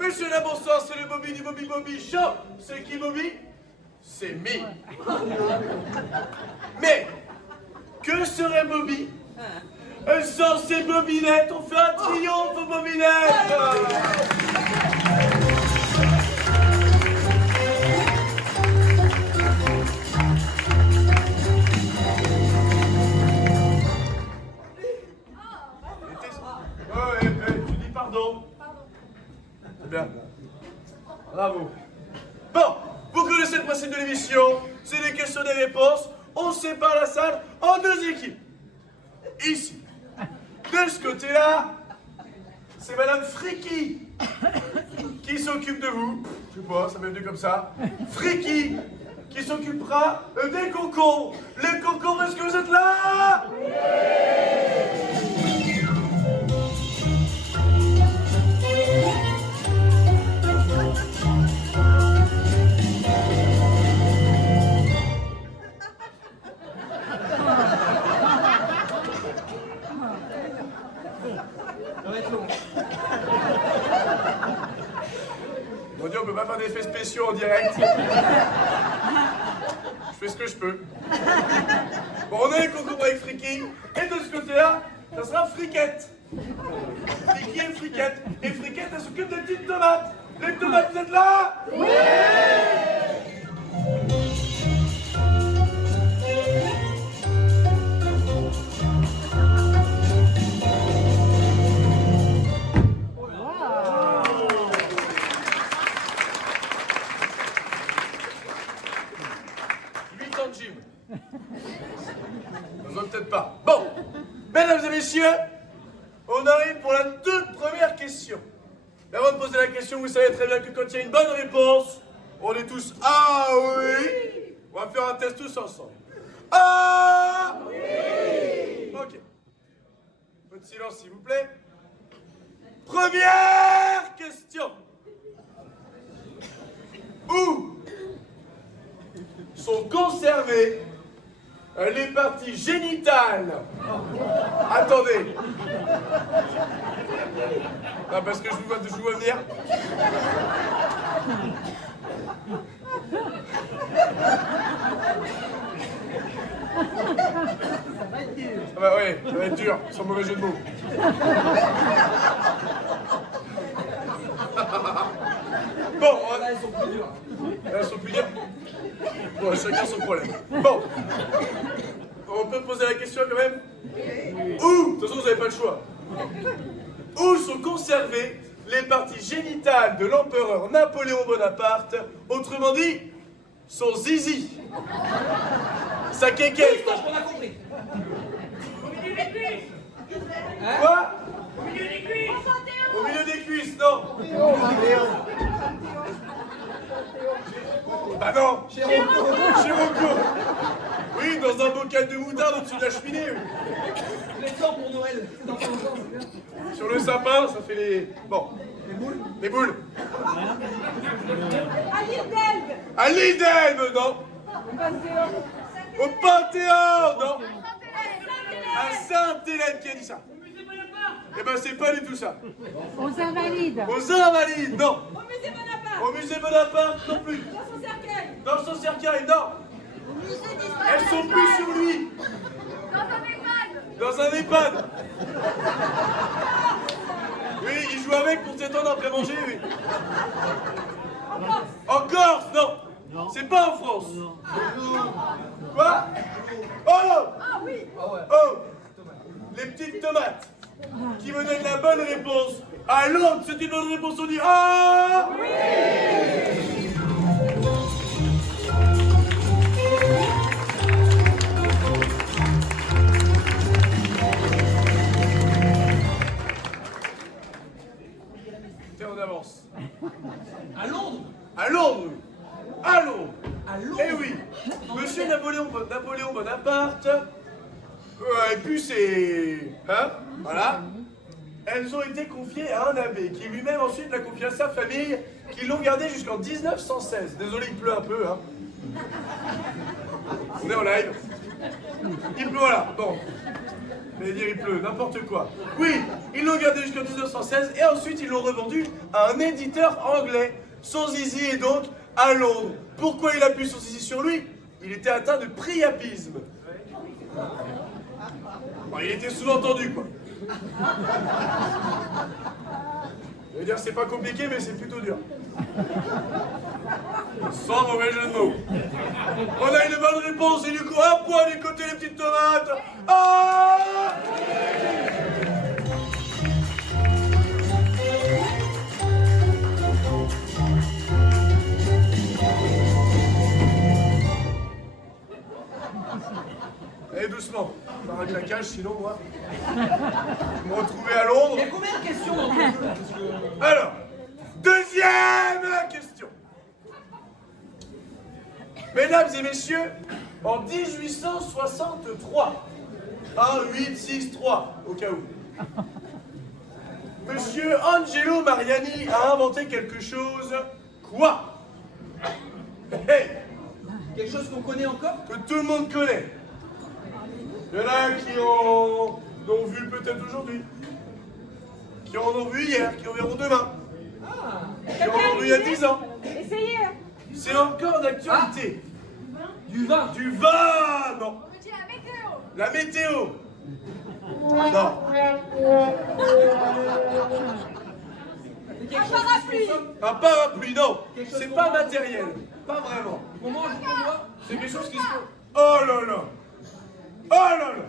Monsieur là, bonsoir, c'est le Bobby du Bobby Show. C'est qui Bobby? C'est me. Mais, que serait Bobby sans ses bobinettes? On fait un triomphe aux bobinettes. Tu dis pardon. C'est bien. Bravo. Bon, vous connaissez le principe de l'émission. C'est des questions et des réponses. On sépare la salle en 2 équipes. Ici. De ce côté-là, c'est Madame Friki qui s'occupe de vous. Je sais pas, ça m'est venu comme ça. Friki qui s'occupera des concombres. Les concombres, est-ce que vous êtes là? Ça va être long. Mon Dieu, on peut pas faire d'effets spéciaux en direct. Je fais ce que je peux. Bon, on a les concours avec Friki. Et de ce côté-là, ça sera Friquette. Friki et Friquette. Et Friquette, elle s'occupe des petites tomates. Les tomates, vous êtes là? Oui! Peut-être pas. Bon, mesdames et messieurs, on arrive pour la toute première question. Mais avant de poser la question, vous savez très bien que quand il y a une bonne réponse, on est tous ah oui. On va faire un test tous ensemble. Ah oui. Ok. Peu de silence s'il vous plaît. Première question. Où sont conservées les parties génitales? Attendez. Ah, parce que je vous vois venir. Ah bah ouais, ça va être dur, sans mauvais jeu de mots. Bon, Elles sont plus dures. elles sont plus dures. Bon, chacun son problème. Bon, on peut poser la question quand même. Où, de toute façon vous n'avez pas le choix. Où sont conservées les parties génitales de l'empereur Napoléon Bonaparte, autrement dit, son zizi? Sa kékette. On a compris. Quoi? Au milieu des cuisses. Au milieu des cuisses, non. Bah non. Chez Rocco. Oui, dans un bocal de moutarde au-dessus de la cheminée. Oui. Les plans pour Noël. Sur le sapin, ça fait les... Bon. Les boules. À l'île d'Elbe. À l'île d'Elbe, non. Au Panthéon, non. À Sainte-Hélène, qui a dit ça? Eh ben c'est pas du tout ça. Aux Invalides. Aux Invalides, non. Au musée Bonaparte. Au musée Bonaparte, non plus. Dans son cercueil. Dans son cercueil, non. Elles sont plus sur lui. Dans un EHPAD. Dans un EHPAD. Oui, il joue avec pour s'étendre après manger, oui. En Corse, non. C'est pas en France. Quoi? Oh! Ah oui. Oh! Les petites tomates qui me donnent la bonne réponse. À Londres, c'est une bonne réponse, on dit ah! T'es en avance. À Londres. À Londres, oui. À Londres. À Londres. Eh oui. Monsieur Napoléon Bonaparte. Et puis c'est... Hein? Voilà. Elles ont été confiées à un abbé, qui lui-même ensuite l'a confié à sa famille, qui l'ont gardé jusqu'en 1916. Désolé, il pleut un peu, hein. On est en live. Il pleut, voilà. Bon. Mais dire il pleut, n'importe quoi. Oui, ils l'ont gardé jusqu'en 1916 et ensuite ils l'ont revendu à un éditeur anglais. Son zizi est donc à Londres. Pourquoi il a pu son zizi sur lui? Il était atteint de priapisme. Bon, il était sous-entendu, quoi. Je veux dire, c'est pas compliqué, mais c'est plutôt dur. Sans mauvais jeu de mots. On a une bonne réponse, et du coup, un point du côté des petites tomates. Ah! Allez, doucement. Faire un claquage, sinon, moi, je me retrouvais à Londres. Il y a combien de questions dans le jeu là? Parce que... Alors, deuxième question. Mesdames et messieurs, en 1863, 1863, au cas où, Monsieur Angelo Mariani a inventé quelque chose. Quoi? Hey, Quelque chose qu'on connaît encore? que tout le monde connaît. Il y en a qui en ont vu peut-être aujourd'hui, qui en ont vu hier, qui en verront demain, qui en ont vu il y a 10 ans. Essayez. C'est encore d'actualité. Du vin. Du vin, non. On me dit la météo. La météo. Non. Un parapluie. Un parapluie, non. C'est pas matériel. Pas vraiment. On mange ou on boit? C'est quelque chose qui se... Oh là là. Oh là là.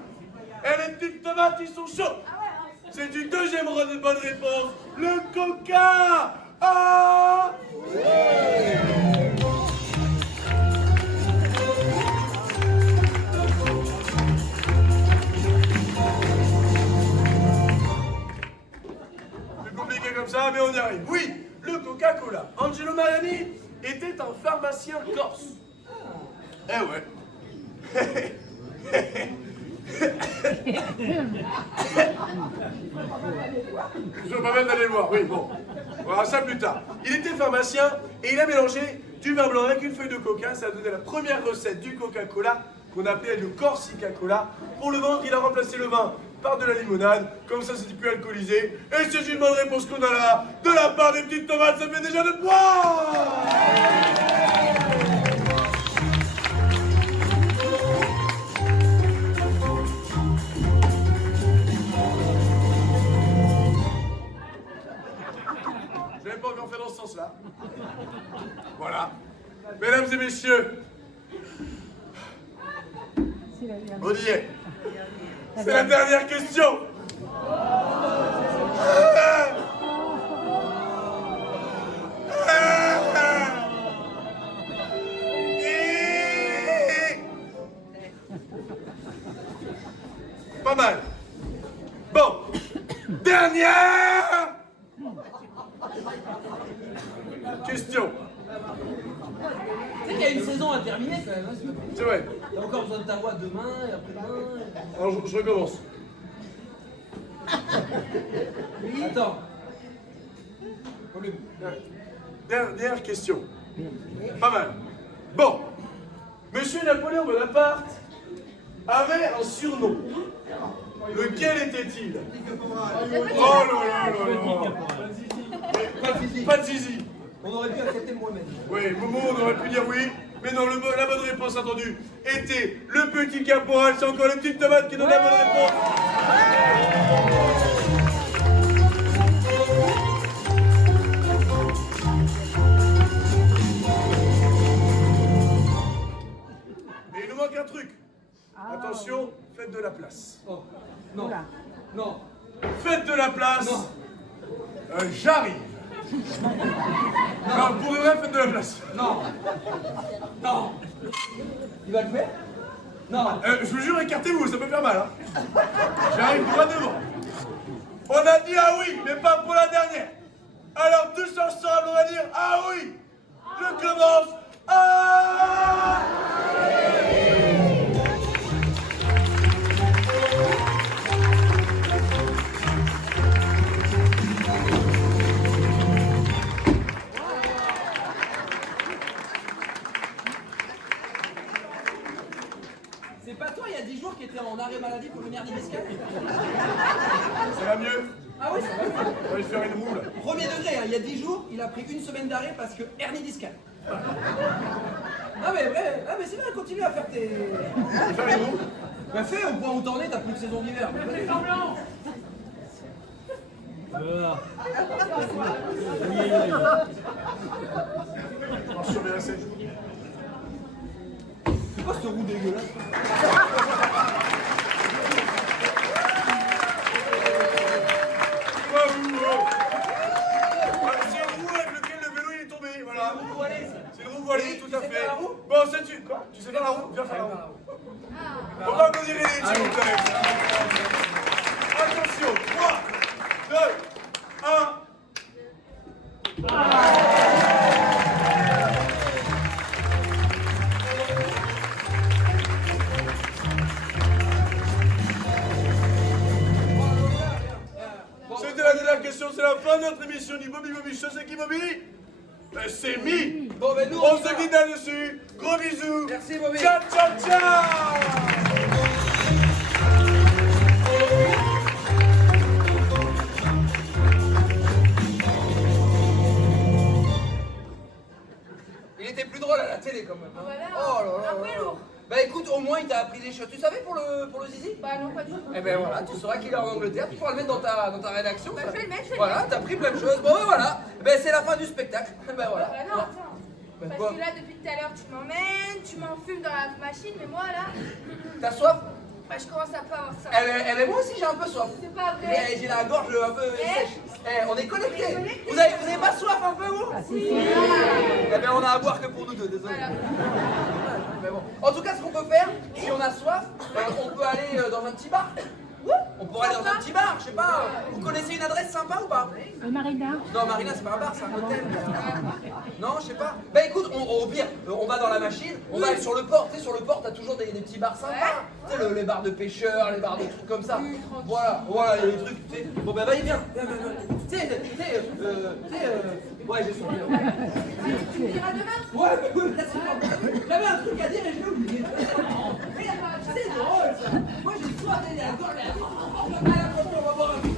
Et les petites tomates, ils sont chauds. C'est une deuxième bonne réponse. Le coca. Ah. Plus compliqué comme ça, mais on y arrive. Oui, le Coca-Cola. Angelo Mariani était un pharmacien corse. Eh ouais. Je veux pas même d'aller le voir, oui, bon. On verra ça plus tard. Il était pharmacien et il a mélangé du vin blanc avec une feuille de coca. Ça a donné la première recette du Coca-Cola qu'on appelait le Corsica Cola. Pour le vendre, il a remplacé le vin par de la limonade. Comme ça, c'était plus alcoolisé. Et c'est une bonne réponse qu'on a là. De la part des petites tomates, ça fait déjà 2 points. Je n'avais pas encore fait dans ce sens-là. Voilà. Mesdames et messieurs, on y est. C'est la dernière question. Pas mal. Bon. Dernière question. Tu sais qu'il y a une saison à terminer quand même. Hein, C'est vrai. t'as encore besoin de ta voix demain et après-demain. Alors je recommence. Attends. Dernière question. Pas mal. Bon. Monsieur Napoléon Bonaparte avait un surnom. Lequel était-il? Oh là là là là. Pas de zizi. On aurait pu accepter Mohamed. Oui, Momo, on aurait pu dire oui. Mais non, la bonne réponse attendue était le petit caporal. C'est encore les petites tomates qui donnent la bonne réponse. Mais il nous manque un truc. Attention, faites de la place. Oh. Non. Oula. Non. Faites de la place. Non. J'arrive. Non, pour de vrai, faites de la place. Non. Non. Il va le faire? Non. Je vous jure, écartez-vous, ça peut faire mal. Hein. J'arrive droit devant. On a dit ah oui, mais pas pour la dernière. Alors tous ensemble, on va dire ah oui. Je commence. Ah. C'est pas toi il y a 10 jours qui était en arrêt maladie pour une hernie discale? Ça va mieux. Ah oui, ça va. On va lui faire une roule. Premier degré, hein, il y a 10 jours, il a pris une semaine d'arrêt parce que hernie discale. Ah mais c'est vrai, continue à faire tes... Faire une roule. Bah fais, au point où t'en es, t'as plus de saison d'hiver. Fais semblant. Marche sur bien assez. C'est quoi ce roux dégueulasse? C'est le roue avec lequel le vélo il est tombé, voilà. C'est le roux voilé, ça. C'est le roue voilé, Et tout tu à sais fait. faire la roue? Bon, sais-tu quoi? Tu sais faire la roue? Viens faire la roue. On va applaudir les s'il vous plaît. Attention, 3, 2, 1. C'était la dernière question, c'est la fin de notre émission du Bobby Bobby Show. C'est qui Bobby? Ben, c'est Mi. Bon ben nous On se quitte là-dessus. Gros bisous. Merci Bobby. Ciao, ciao, ciao. Il était plus drôle à la télé quand même. Hein. Voilà. Oh là là. Un peu lourd. Bah écoute, au moins il t'a appris des choses. Tu savais pour le zizi? Bah non, pas du tout. Eh ben voilà, tu sauras qu'il est en Angleterre, tu pourras le mettre dans ta rédaction. Bah, ça. je vais le mettre, je vais le Voilà, mettre. t'as appris plein de choses. Bon ben voilà, ben c'est la fin du spectacle. Ben voilà. Bah non, attends. Bah, Parce quoi? que là, depuis tout à l'heure, tu m'emmènes, tu m'enfumes dans la machine, mais moi là, T'as soif? bah, je commence à pas avoir ça. Eh ben moi aussi j'ai un peu soif. C'est pas vrai. J'ai la gorge un peu sèche. On est connectés. On est connectés. Vous avez pas soif un peu vous? Eh ben on a à boire que pour nous deux, désolé. Voilà. Mais bon. En tout cas, ce qu'on peut faire, si on a soif, on peut aller dans un petit bar. On pourrait aller dans un petit bar, je sais pas. Vous connaissez une adresse sympa ou pas? Marina. Non, Marina, c'est pas un bar, c'est un hôtel. Non, je sais pas. Bah écoute, au pire, on va dans la machine, on va aller sur le port. Tu sais, sur le port, t'as toujours des petits bars sympas. Tu sais, les bars de pêcheurs, les bars de trucs comme ça. Voilà, il y a des trucs, tu sais. Bon, bah, vas-y, viens. Tu sais, ouais, j'ai son bien. Tu me diras demain. Ouais, bah, c'est bon. J'avais un truc à dire et je l'ai oublié. C'est drôle, ça. Moi, j'ai soif d'aller à la gorge. On va boire un coup.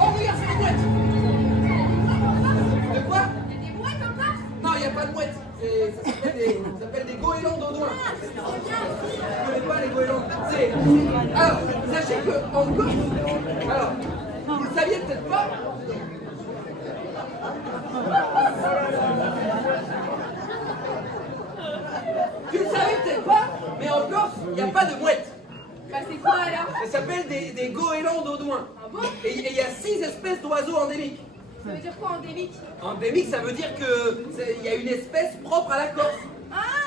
Oh, regarde, c'est les mouettes. De quoi? Il y a des mouettes encore? Non, il n'y a pas de mouettes. Ça s'appelle des goélands d'Audouin. Je connais pas les goélands. Alors, sachez qu'en Corse, alors, vous le saviez peut-être pas. Tu le savais peut-être pas, mais en Corse, il n'y a pas de mouettes. Bah c'est quoi alors? Ça s'appelle des goélands d'Audouin. Ah bon? Et il y a 6 espèces d'oiseaux endémiques. Ça veut dire quoi endémique? Endémique, ça veut dire qu'il y a une espèce propre à la Corse.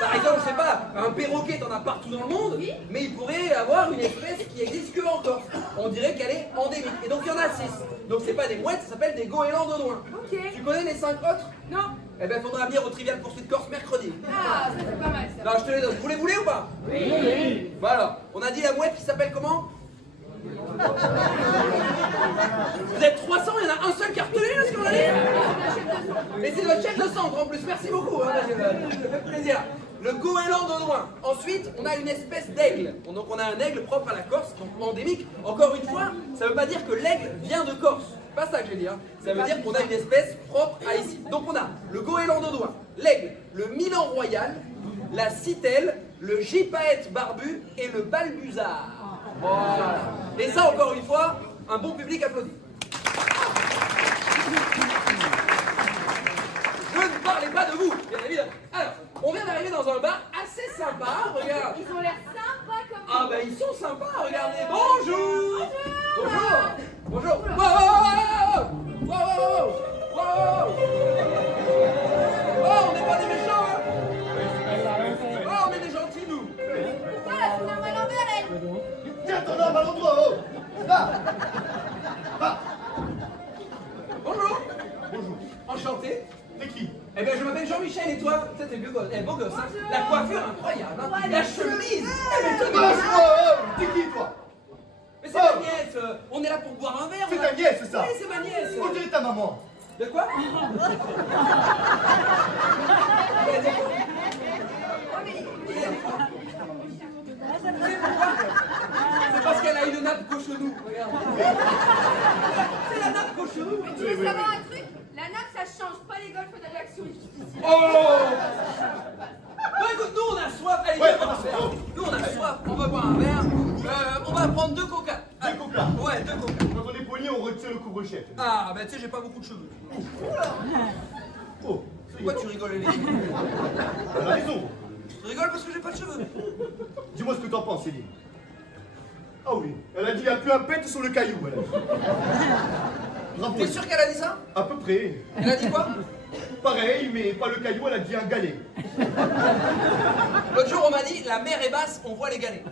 Par exemple, je sais pas, un perroquet, t'en as partout dans le monde, Oui. mais il pourrait avoir une espèce qui existe que en Corse. On dirait qu'elle est endémique. Et donc il y en a 6. Donc c'est pas des mouettes, ça s'appelle des goélands d'Audouin. Ok. Tu connais les 5 autres? Non. Eh ben faudra venir au Trivial Poursuite Corse mercredi. Ah, ça c'est pas mal ça. Non, je te les donne. Vous les voulez ou pas? Oui. Voilà. On a dit la mouette qui s'appelle comment? Vous êtes 300, il y en a un seul qui a retenu là, ce qu'on a dit? Et c'est notre chef de centre en plus, merci beaucoup, hein, ça fait plaisir. Le goéland d'Audouin. Ensuite, on a une espèce d'aigle. Donc on a un aigle propre à la Corse, donc endémique. Encore une fois, ça ne veut pas dire que l'aigle vient de Corse. C'est pas ça que j'ai dit, hein. Ça veut dire qu'on a une espèce propre à ici. Donc on a le goéland d'Audouin, l'aigle, le milan royal, la citelle, le gypaète barbu et le balbuzard. Voilà. Et ça, encore une fois, un bon public applaudit. Je ne parlais pas de vous, bien évidemment. Alors, on vient d'arriver dans un bar assez sympa, regarde. Ils ont l'air sympas comme Ah bah ils sont sympas, regardez. Bonjour. Bonjour. Wow. Oh, on n'est pas des méchants, hein. Oh, on est des gentils, nous. Pourquoi la foule à l'envers elle? Tiens ton homme à l'endroit, oh. Là. Bonjour. Enchanté. T'es qui? Eh bien, je m'appelle Jean-Michel et toi? T'es beau gosse, beau gosse, hein. La coiffure incroyable, hein. La chemise. Mais tenez, T'es qui, toi? mais c'est ma nièce. On est là pour boire un verre. C'est on a- ta nièce, ça? Oui, c'est ma nièce. On dirait ta maman. De quoi? C'est parce qu'elle a une nappe cochonou, regarde. C'est la nappe cochonou. Tu veux savoir un truc? La nappe ça change pas les golfs d'Ajaccio jusqu'ici. Oh! Bon, écoute, nous on a soif. Allez, Ouais, viens, on va faire. Nous on a soif, on veut boire un verre. On va prendre 2 coca. Deux coca. Ouais, 2 coca. Quand on est poli, on retire le couvre-chef. Ah, bah tu sais, j'ai pas beaucoup de cheveux. Oh, Pourquoi tu rigoles, les t'as raison. Tu rigoles parce que j'ai pas de cheveux. Dis-moi ce que t'en penses, Céline. Ah oui, elle a dit il n'y a plus un pet sur le caillou, elle. Bravo. T'es sûr qu'elle a dit ça? À peu près. Elle a dit quoi? Pareil, mais pas le caillou, elle a dit un galet. L'autre jour, on m'a dit la mer est basse, on voit les galets.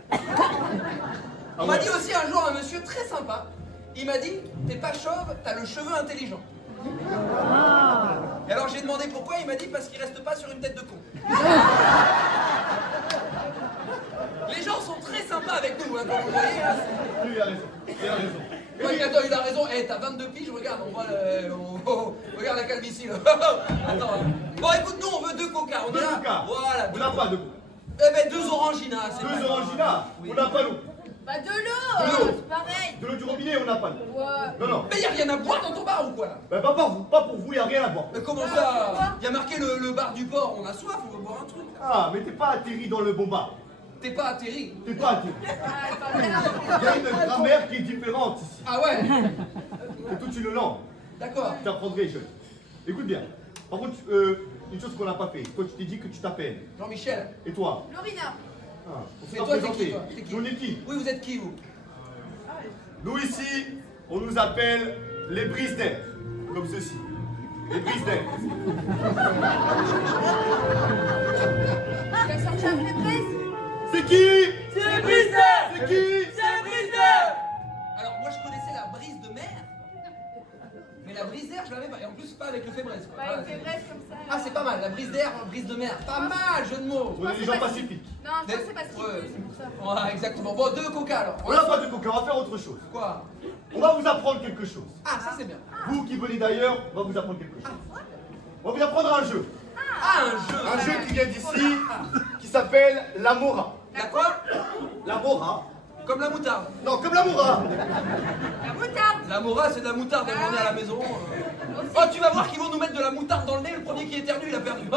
On m'a dit aussi un jour un monsieur très sympa. Il m'a dit t'es pas chauve, t'as le cheveu intelligent. Et alors j'ai demandé pourquoi, il m'a dit parce qu'il reste pas sur une tête de con. Les gens sont très sympas avec nous, hein, comme vous voyez. Hein. Lui, il a raison. Il a raison. Oui, attends, il a raison. Eh, t'as 22 piges, regarde, on voit regarde la calvitie là. Attends. Hein. Bon, écoute, nous on veut 2 coca. On Deux est là. coca. Voilà. On n'a pas de coca. Eh ben 2 oranginas. C'est pas 2 grave. oranginas, Oui. on n'a pas l'eau. Bah de De l'eau, l'eau. c'est pareil. De l'eau du robinet, on n'a pas l'eau. Ouais. Non, non. Mais y a rien à boire dans ton bar ou quoi là? Ben, pas pour vous, il n'y a rien à boire. Mais comment ça? Y a marqué le bar du port, on a soif, on veut boire un truc. Là. Ah, mais t'es pas atterri dans le bon bar. T'es pas atterri. T'es pas atterri. Ah, elle parle bien. Il y a une grammaire qui est différente ici. Ah ouais? C'est toute une langue. D'accord. Je t'apprendrai, jeune. Écoute bien. Par contre, une chose qu'on n'a pas fait. Toi, tu t'es dit que tu t'appelles. Jean-Michel. Et toi? Lorina. Ah, on Et s'est toi, t'es présenté. qui toi? T'es qui? Nous, on est qui? Oui, vous êtes qui vous? Nous, ici, on nous appelle les brises d'air. Comme ceci. Les brises d'air. Tu as sorti un faiblesse? C'est qui? C'est le brise-d'air. C'est qui? C'est le brise-d'air. Alors moi je connaissais la brise de mer, mais la brise d'air je l'avais pas, et en plus pas avec le fébreze quoi. Bah, il fait vrai comme ça. Ah c'est pas mal, la brise d'air, brise de mer, pas mal, jeu de mots. On est des gens pacifiques. Non, je pense que c'est parce qu'il Ouais. pue, c'est pour ça. Ouais, exactement. Bon, 2 coca alors. On n'a pas de coca, on va faire autre chose. Quoi? On va vous apprendre quelque chose. Ah, ça c'est bien. Vous qui venez d'ailleurs, on va vous apprendre quelque chose. On va vous apprendre un jeu. Ah, un jeu. Un jeu qui vient d'ici, qui s'appelle la Mora. La quoi? La Mora. Comme la moutarde. Non, comme la Mora. La moutarde. La mora c'est de la moutarde qu'on est à la maison. Oh, tu vas voir qu'ils vont nous mettre de la moutarde dans le nez, le premier qui éternue il a perdu.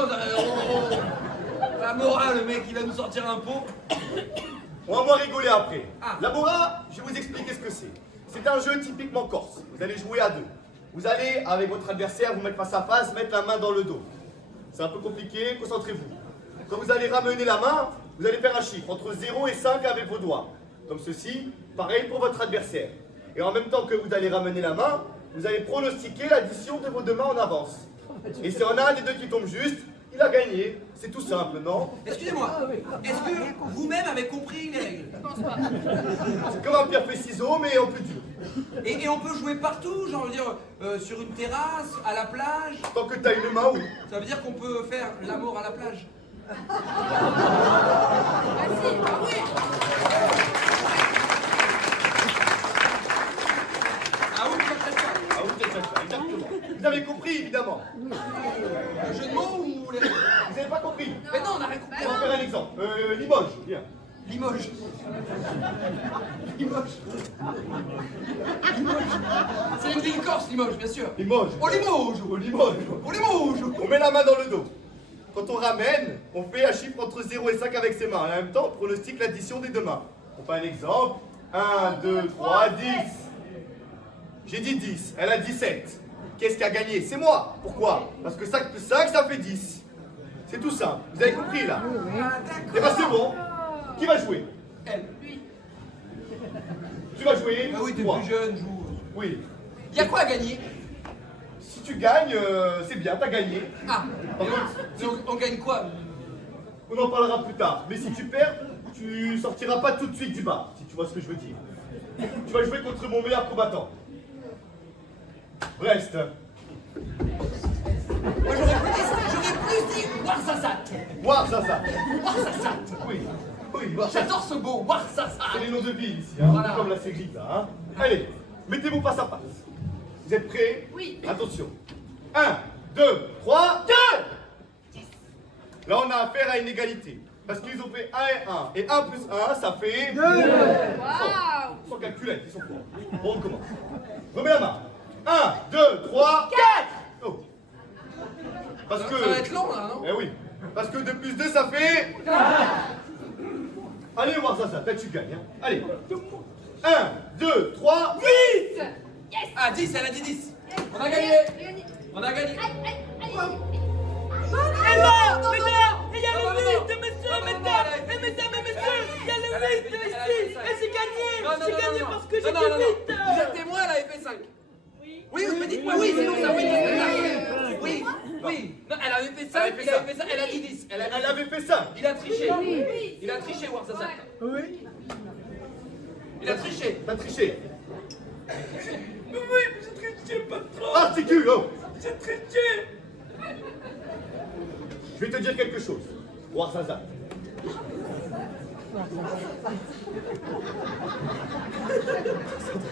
La mora, le mec il va nous sortir un pot. On va moins rigoler après. Ah. La Mora, je vais vous expliquer ce que c'est. C'est un jeu typiquement corse. Vous allez jouer à deux. Vous allez, avec votre adversaire, vous mettre face à face, mettre la main dans le dos. C'est un peu compliqué, concentrez-vous. Quand vous allez ramener la main, vous allez faire un chiffre entre 0 et 5 avec vos doigts. Comme ceci, pareil pour votre adversaire. Et en même temps que vous allez ramener la main, vous allez pronostiquer l'addition de vos deux mains en avance. Et si on a un des deux qui tombe juste, il a gagné. C'est tout simple, non? Excusez-moi, est-ce que vous-même avez compris les règles? Je pense pas. C'est comme un pierre feuille ciseaux, mais en plus dur. Et on peut jouer partout, genre je veux dire, sur une terrasse, à la plage. Tant que t'as une main, oui. Ça veut dire qu'on peut faire l'amour à la plage. Ah si, ah oui. Ah oui, ça ça. Ah oui, peut-être ça, exactement. Vous avez compris, évidemment. Le jeu de mots ou les règles? Vous n'avez pas compris. Mais non, on a rien compris. On va faire un exemple. Limoges, viens. Limoges. Limoges. C'est une ville corse, Limoges, bien sûr. Limoges. Au Limoges. Au Limoges. Au Limoges. On met la main dans le dos. Quand on ramène, on fait un chiffre entre 0 et 5 avec ses mains. Et en même temps, on pronostique l'addition des deux mains. On fait un exemple. 1, 2, 3, 10. J'ai dit 10. Elle a 17. Qu'est-ce qui a gagné? C'est moi. Pourquoi? Parce que 5 plus 5, ça fait 10. C'est tout simple. Vous avez compris là? Eh ben c'est bon. Qui va jouer? Elle. Tu vas jouer? Ah oui, t'es Moi. plus jeune, joue. Oui. Il y a quoi à gagner? Si tu gagnes, c'est bien, t'as gagné. Ah, Par et contre, on gagne quoi? on en parlera plus tard. Mais si tu perds, tu sortiras pas tout de suite du bar, si tu vois ce que je veux dire. Tu vas jouer contre mon meilleur combattant. Reste. Moi j'aurais plus dit Warsasat. Warsasa. Warsasat. Oui. Oui, Warsasa. J'adore ce mot, Warsasat. C'est les noms de villes ici, hein. Voilà. Comme la série là. Hein. Allez, mettez-vous face à face. Vous êtes prêts? Oui. Attention. 1, 2, 3, 2. Là, on a affaire à une égalité. Parce qu'ils ont fait 1 et 1. Et 1 plus 1, ça fait 2. Waouh. Sans calculette, ils sont forts. Bon, on recommence. Remets la main. 1, 2, 3, 4. Oh. Parce que... Ça va être long là, non? Eh oui. Parce que 2 plus 2, ça fait... Allez, voir ça, peut-être tu gagnes. Hein. Allez. 1, 2, 3, 10. Yes. Ah, 10, elle a dit 10. On a gagné. On a gagné. Aïe, aïe, aïe. Et là, mesdames, il y a le 8, messieurs, mesdames, et mesdames et messieurs, il y a le 8 ici, et j'ai gagné, j'ai gagné parce que j'ai fait 8. Vous êtes témoin, elle avait fait 5. Oui, mais dites-moi oui, sinon ça fait 10. Oui, oui. Non, elle avait fait 5, il avait fait ça, elle a dit 10. Elle avait fait ça. Il a triché. Il a triché, Warsasat. Oui. Il a triché. T'as triché. Oui, j'ai triché, patron, Articule, oh. j'ai triché. Je vais te dire quelque chose. Warsasa.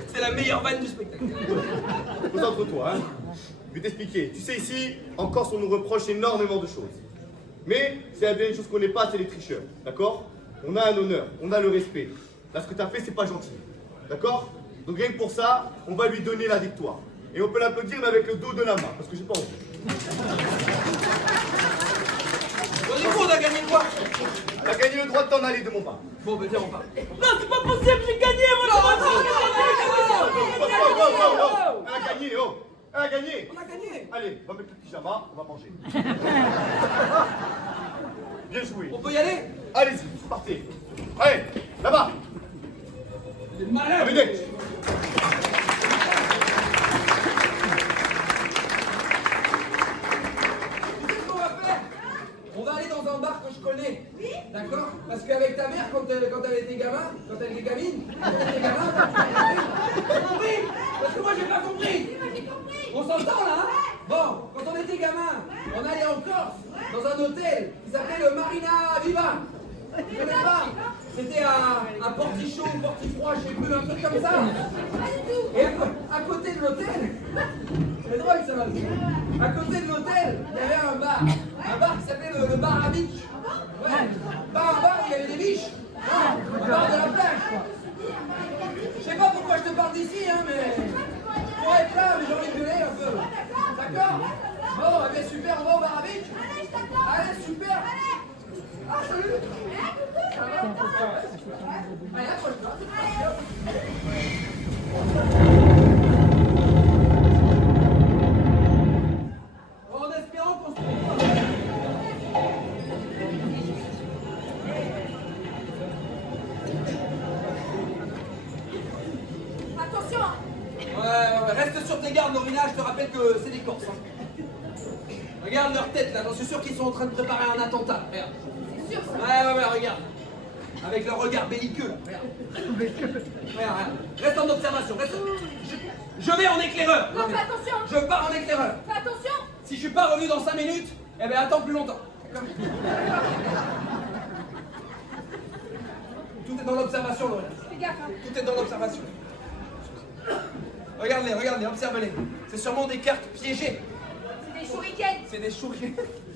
C'est la meilleure vanne du spectacle. Concentre-toi, hein. Je vais t'expliquer. Tu sais, ici, en Corse, on nous reproche énormément de choses. Mais s'il y a bien une chose qu'on n'est pas, c'est les tricheurs. D'accord? On a un honneur, on a le respect. Là, ce que tu as fait, c'est pas gentil. D'accord? Donc, rien que pour ça, on va lui donner la victoire. Et on peut l'applaudir, mais avec le dos de la main, parce que j'ai pas envie. Bon, du coup, on a gagné quoi? T'as gagné le droit de t'en aller de mon part. Bon, ben viens, on part. Non, c'est pas possible, j'ai gagné, moi, Oh, elle a gagné, oh. Elle a gagné. On a gagné. Allez, on va mettre le pyjama, on va manger. Bien joué. On peut y aller? Allez-y, partez. Allez, là-bas. Malin. Avec quand elle était gamin, quand elle était gamine, quand elle était gamin, t'as compris? Parce que moi j'ai pas compris. On s'entend là, hein? Bon, quand on était gamin, on allait en Corse, dans un hôtel qui s'appelait le Marina Viva. Tu connais pas? C'était un portichaud, portifroid, je sais plus, un truc comme ça. Et à côté de l'hôtel, c'est drôle ça va. À côté de l'hôtel, il y avait un bar qui s'appelait le bar à biche. Ouais, pas un bar où il y avait des biches. Non, un bar de la plage, quoi. Je sais pas pourquoi je te parle d'ici, hein, mais pour être là, mais j'ai envie de gueuler un peu. D'accord? Bon, eh bien super, on va au bar à biche. Allez, super. Ah, salut. Ça va? Allez, accroche-toi. En espérant qu'on se retrouve. Attention, hein. Ouais, reste sur tes gardes, Lorina, je te rappelle que c'est des Corses. Hein. Regarde leur tête là, j'en suis sûr qu'ils sont en train de préparer un attentat. Regarde. C'est sûr, ça. Ouais, regarde. Avec leur regard belliqueux là. Regarde. Regarde. Reste en observation, reste. Je vais en éclaireur. Non, fais attention. Je pars en éclaireur. Fais attention. Si je suis pas revenu dans 5 minutes, eh ben attends plus longtemps. Tout est dans l'observation, Lorena. Fais gaffe, hein. Tout est dans l'observation. Regardez, observe-les. C'est sûrement des cartes piégées. C'est des shurikens. C'est des chourris.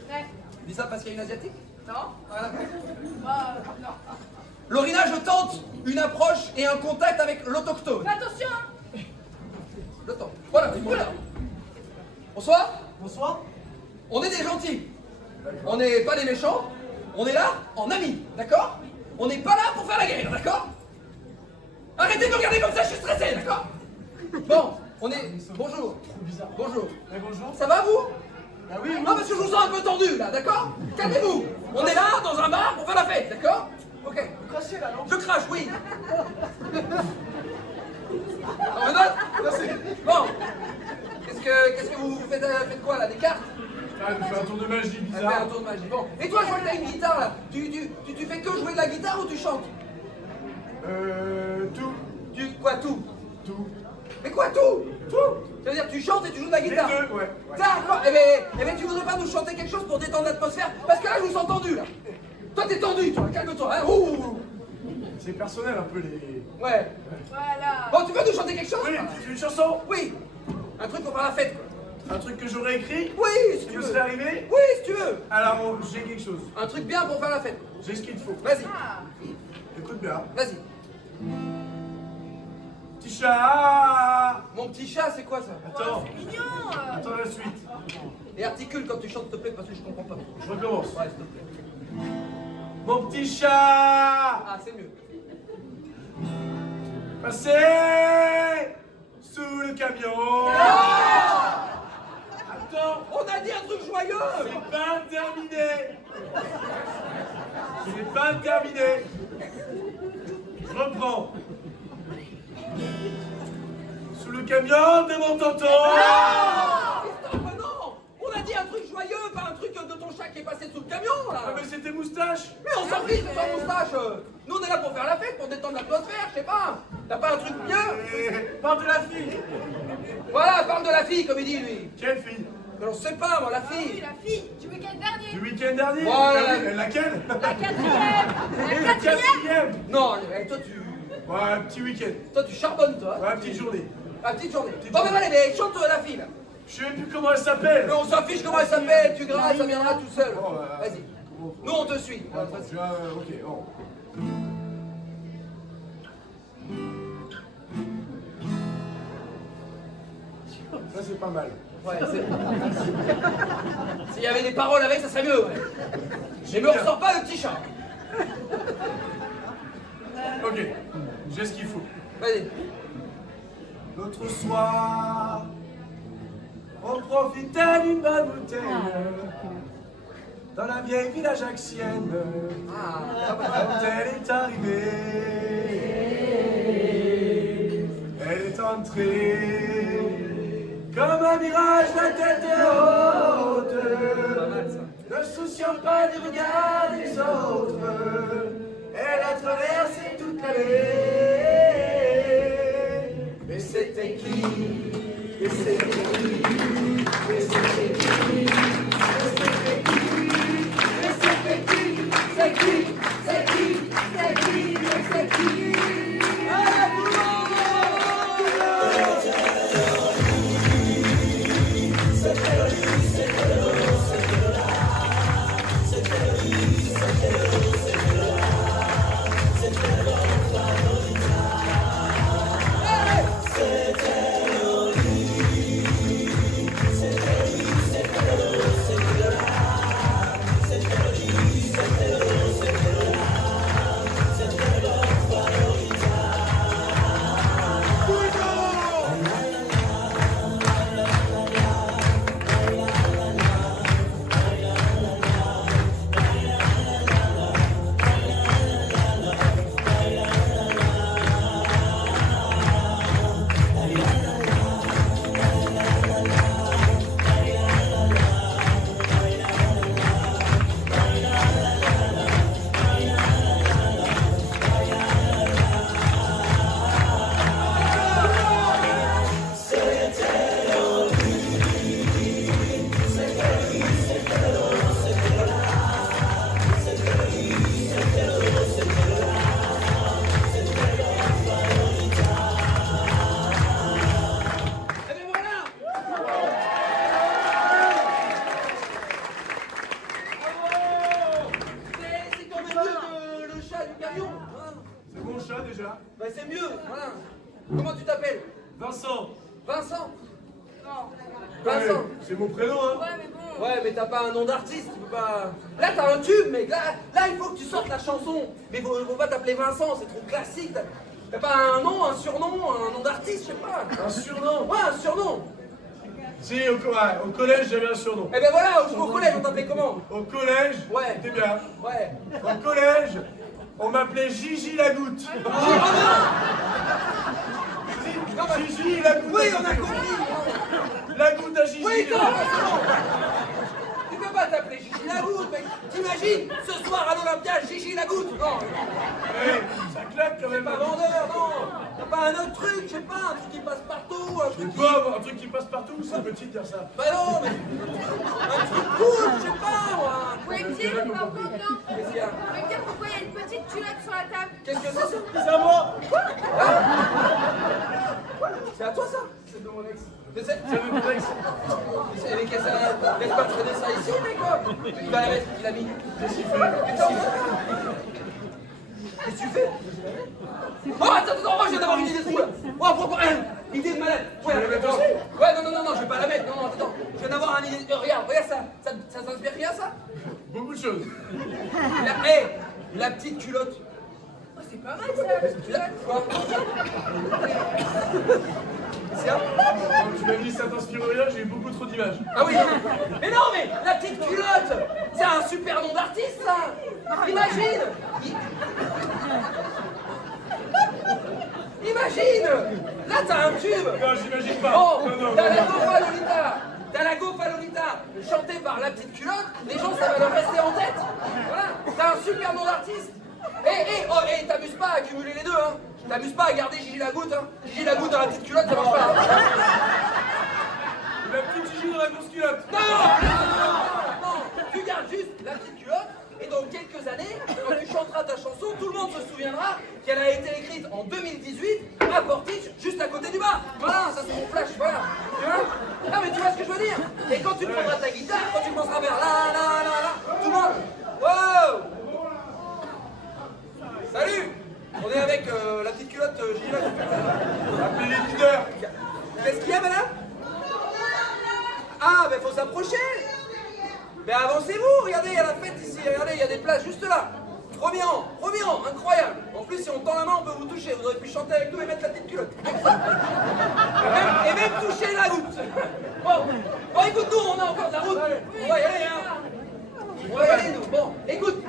Ouais. Dis ça parce qu'il y a une asiatique? Non. Voilà. Non. Lorina, je tente une approche et un contact avec l'autochtone. Fais attention, hein. Le temps. Voilà. Bonsoir. Bonsoir. On est des gentils. On n'est pas des méchants. On est là en amis, d'accord? On n'est pas là pour faire la guerre, d'accord? Arrêtez de me regarder comme ça, je suis stressé, d'accord? Bon, on est... Bonjour. Bonjour. Eh, bonjour. Ça va, vous? Ah oui, Non, parce que je vous sens un peu tendu, là, d'accord? Calmez-vous. On est là, dans un bar, pour faire la fête, d'accord? Ok. vous crachez là, non? Je crache, oui. On me note? Bon. Qu'est-ce que vous faites quoi, là? Des cartes? Ah, tu fais un tour de magie Elle fait bizarre. un tour de magie. Bon. Et toi, je vois que t'as une guitare, là. Tu fais que jouer de la guitare ou tu chantes? Tout. Quoi, tout? Tout. Mais quoi, tout? Tout? Ça veut dire que tu chantes et tu joues de la Les guitare? deux, ouais. D'accord. Eh ben, tu voudrais pas nous chanter quelque chose pour détendre l'atmosphère? Parce que là, je vous sens tendu, là. Toi, t'es tendu, toi. Calme-toi, hein. Ouh. C'est personnel un peu les... Ouais. Voilà. Bon, tu veux nous chanter quelque chose? Oui, une chanson. Oui. Un truc pour faire la fête, quoi. Un truc que j'aurais écrit. Oui, si Qui tu me veux. serait arrivé. Oui, si tu veux. Alors, j'ai quelque chose. Un truc bien pour faire la fête. J'ai ce qu'il te faut. Vas-y, Écoute bien. vas-y. Petit chat. Mon petit chat, c'est quoi ça? Attends. C'est mignon. Attends la suite. Et articule quand tu chantes, s'il te plaît, parce que je comprends pas. Je recommence. Ouais, s'il te plaît. Mon petit chat. Ah, c'est mieux. Passez sous le camion. Attends. On a dit un truc joyeux. C'est pas terminé. C'est pas terminé. Je reprends. Sous le camion de mon tonton. Christophe, non. On a dit un truc joyeux, pas un truc de ton chat qui est passé sous le camion, là. Ah mais c'était moustache. Mais on s'en fiche de ton moustache. Nous, on est là pour faire la fête, pour détendre l'atmosphère, je sais pas. T'as pas un truc mieux? Parle de la fille. Voilà, parle de la fille, comme il dit, lui. Quelle fille? Mais on sait pas, moi, la Oui, fille. la fille du week-end dernier. Du week-end dernier. Voilà. Ah oui, laquelle? La quatrième. Et La le quatrième. 4e. Non, toi, Ouais, un petit week-end. tu charbonnes, toi. Ouais, petite journée. La petite journée. Bon, mais allez, mais chante la fille, là. Je sais plus comment elle s'appelle. Mais on s'en fiche comment elle s'appelle, tu grâces, ça viendra tout seul. Oh, Vas-y. Nous, on te suit. Tu vois, ok, oh. Ça c'est pas mal. Ouais, c'est... S'il y avait des paroles avec, ça serait mieux, ouais. Mais me ressort pas le petit chat. Ok, j'ai ce qu'il faut. Vas-y. L'autre soir, on profitait d'une bonne bouteille dans la vieille ville ajaxienne. Quand elle est arrivée, elle est entrée comme un mirage, la tête haute, ne souciant pas du regard des autres. Elle a traversé toute l'année. Mais c'était qui? Mais c'était qui? Mais c'était qui? Mais c'était qui? Mais c'était qui? C'est qui? C'est qui? C'est qui? Mais c'est qui? C'est mon chat déjà. Bah c'est mieux, voilà. Comment tu t'appelles? Vincent. Vincent? Non. Vincent? Ouais, c'est mon prénom, hein. Ouais, mais bon. Ouais, mais t'as pas un nom d'artiste, tu peux pas... Là, t'as un tube, mec. Là, il faut que tu sortes la chanson. Mais faut pas t'appeler Vincent, c'est trop classique. T'as pas un nom, un surnom, un nom d'artiste, je sais pas. Un surnom. Ouais, un surnom. Si, au collège, j'avais un surnom. Eh ben voilà, au collège, on t'appelait comment? Au collège, Ouais. c'était bien. Ouais. Au collège, on m'appelait Gigi Lagoutte. Gigi Lagoutte. Oui, on a compris. Lagoutte à Gigi. Oui, non, c'est bon. Tu peux pas t'appeler Gigi Lagoutte, mec. T'imagines, ce soir à l'Olympia, Gigi Lagoutte. Non, Ouais, ça claque quand c'est même. pas vendeur, non. T'as pas un autre truc, je sais pas, un truc qui passe partout, un truc qui... Bob, un truc qui passe partout, c'est petit de dire ça. Bah non, mais... Un truc cool, je sais pas, moi. Vous pouvez me dire, par contre, là, Qu'est-ce qu'il y a? vous pouvez me dire pourquoi il y a une petite culotte sur la table? Qu'est-ce que c'est ça? C'est à moi. C'est à toi, ça? C'est de mon ex. C'est C'est de mon ex. mais qu'est-ce que ça... Laisse pas traîner ça ici, mec, quoi. Il va la mettre, il a mis. Qu'est-ce qu'il fait? Qu'est-ce que tu fais? Oh, attends, moi je viens d'avoir une idée de fou là. Oh, idée de malade. Ouais, la mettre aussi? ouais, non, je vais pas la mettre. Non, attends. Je viens d'avoir une idée. Regarde ça. Ça t'inspire rien, ça? Beaucoup de choses. La petite culotte. Oh, c'est pas mal ça, la petite culotte. Quoi? C'est ça? Quand tu m'as dit ça t'inspire rien, j'ai eu beaucoup trop d'images. Ah oui. Mais non, mais la petite culotte, c'est un super nom d'artiste, ça. Imagine. Imagine. Là, t'as un tube. Non, j'imagine pas. Oh, Non, t'as la Gofa Lolita. T'as la Gofa Lolita chantée par la petite culotte. Les gens, ça va leur rester en tête. Voilà. T'as un super nom d'artiste. T'amuses pas à accumuler les deux, hein. T'amuses pas à garder Gigi Lagoutte, hein. Gigi Lagoutte dans la petite culotte, ça marche pas. Hein. La petite Gigi dans la grosse culotte. Non, tu gardes juste la petite culotte. Et dans quelques années, quand tu chanteras ta chanson, tout le monde se souviendra qu'elle a été écrite en 2018 à Portage, juste à côté du bar. Voilà, ça c'est mon flash, voilà. Tu vois? Non mais tu vois ce que je veux dire? Et quand tu prendras ta guitare, quand tu commenceras à faire la, tout le monde. Wow! Salut! On est avec la petite culotte Gigi Lagoutte. Appelez les leaders. Qu'est-ce qu'il y a, madame? Ah, ben faut s'approcher. Mais avancez-vous, regardez, il y a la fête ici, regardez, il y a des places juste là. Premier rang, incroyable. En plus, si on tend la main, on peut vous toucher. Vous aurez pu chanter avec nous et mettre la petite culotte. Et même toucher la route. Bon, écoute, nous, on a encore de la route. On va y aller, hein. On va y aller, nous. Bon, écoute,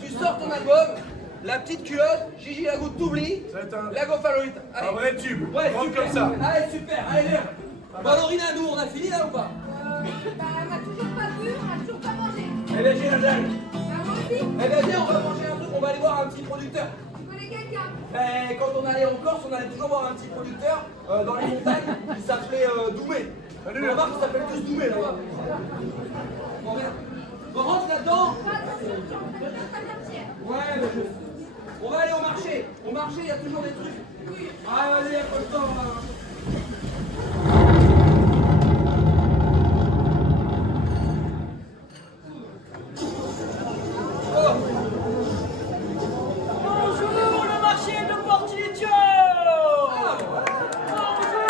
tu sors ton album, la petite culotte, Gigi Lagoutte t'oublie, Ça va être la Gofa Lolita. un vrai tube. Ouais, Grand super. comme ça. Allez, super, allez, viens. Bon, alors, Rina, nous, on a fini là ou pas? Bah, on a toujours pas bu, on a toujours pas mangé. Eh bien, j'ai la dalle. Bah, moi aussi. Eh bien, viens, on va manger un truc, on va aller voir un petit producteur. Tu connais quelqu'un? Ben, quand on allait en Corse, on allait toujours voir un petit producteur dans les montagnes. Il s'appelait Doumé. On remarque qu'ils s'appellent tous Doumé là-bas. Bon, merde. On rentre là-dedans. Ouais, mais on va aller au marché. Au marché, il y a toujours des trucs. Oui. Ah, vas-y, accroche-toi, on va. Bonjour, le marché de Porticcio. Bonjour.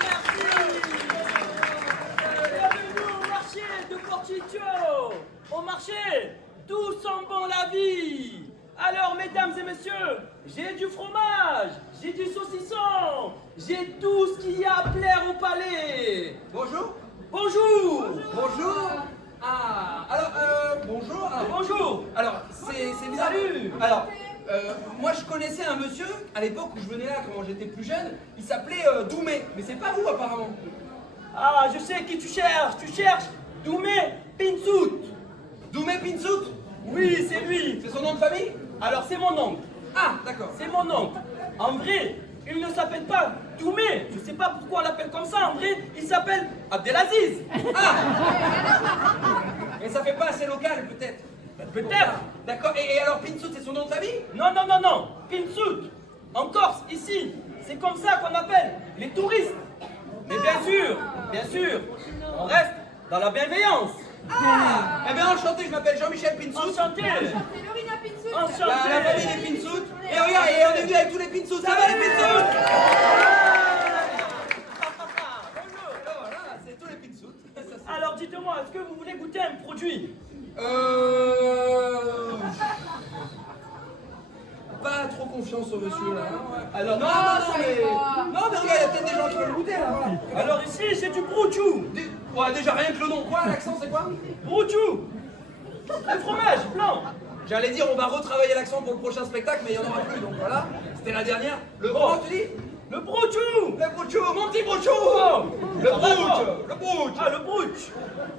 Merci. Bienvenue au marché de Porticcio. Au marché, tout sent bon la vie. Alors, mesdames et messieurs, j'ai du fromage, j'ai du saucisson, j'ai tout ce qu'il y a à plaire au palais. Bonjour. Bonjour. Bonjour. Ah, alors, bonjour. Ah, Bonjour. Alors, c'est bizarre. Salut. Alors, moi je connaissais un monsieur, à l'époque où je venais là, quand j'étais plus jeune, il s'appelait Doumé. Mais c'est pas vous apparemment. Ah, je sais qui tu cherches Doumé Pinsout. Doumé Pinsout. Oui, c'est lui. C'est son nom de famille? Alors, c'est mon oncle. Ah, d'accord. C'est mon oncle. En vrai, il ne s'appelle pas Doumé. Je sais pas pourquoi on l'appelle comme ça. En vrai, il s'appelle Abdelaziz. Ah. Mais ça fait pas assez local peut-être. Peut-être. D'accord, et alors Pinsout c'est son nom de famille? Non. Pinsout. En Corse, ici, c'est comme ça qu'on appelle les touristes. Mais bien sûr, on reste dans la bienveillance. Ah. Eh bien enchanté, je m'appelle Jean-Michel Pinsout. Enchanté. Lorina Pinsout. Enchanté. La famille des Pinsout. Et regarde, et on est venu avec tous les Pinsout. Ça va les Pinsout? Voilà, c'est tous les Pinsout. Alors, dites-moi, est-ce que vous voulez goûter un produit? Pas trop confiance au monsieur là. Alors, Non, mais regarde, il y a peut-être des gens qui veulent goûter là. Voilà. Alors ici, c'est du brouchou. Ouais, déjà rien que le nom. Quoi, l'accent c'est quoi? Brouchou. Le fromage blanc. J'allais dire on va retravailler l'accent pour le prochain spectacle, mais il n'y en aura plus, donc voilà. C'était la dernière. Le Bon. comment tu dis? Le brouchou. Le brouchou, mon petit brouchou. Oh. Le Ça va, brouch. toi? Le brouch. Ah, le brouch.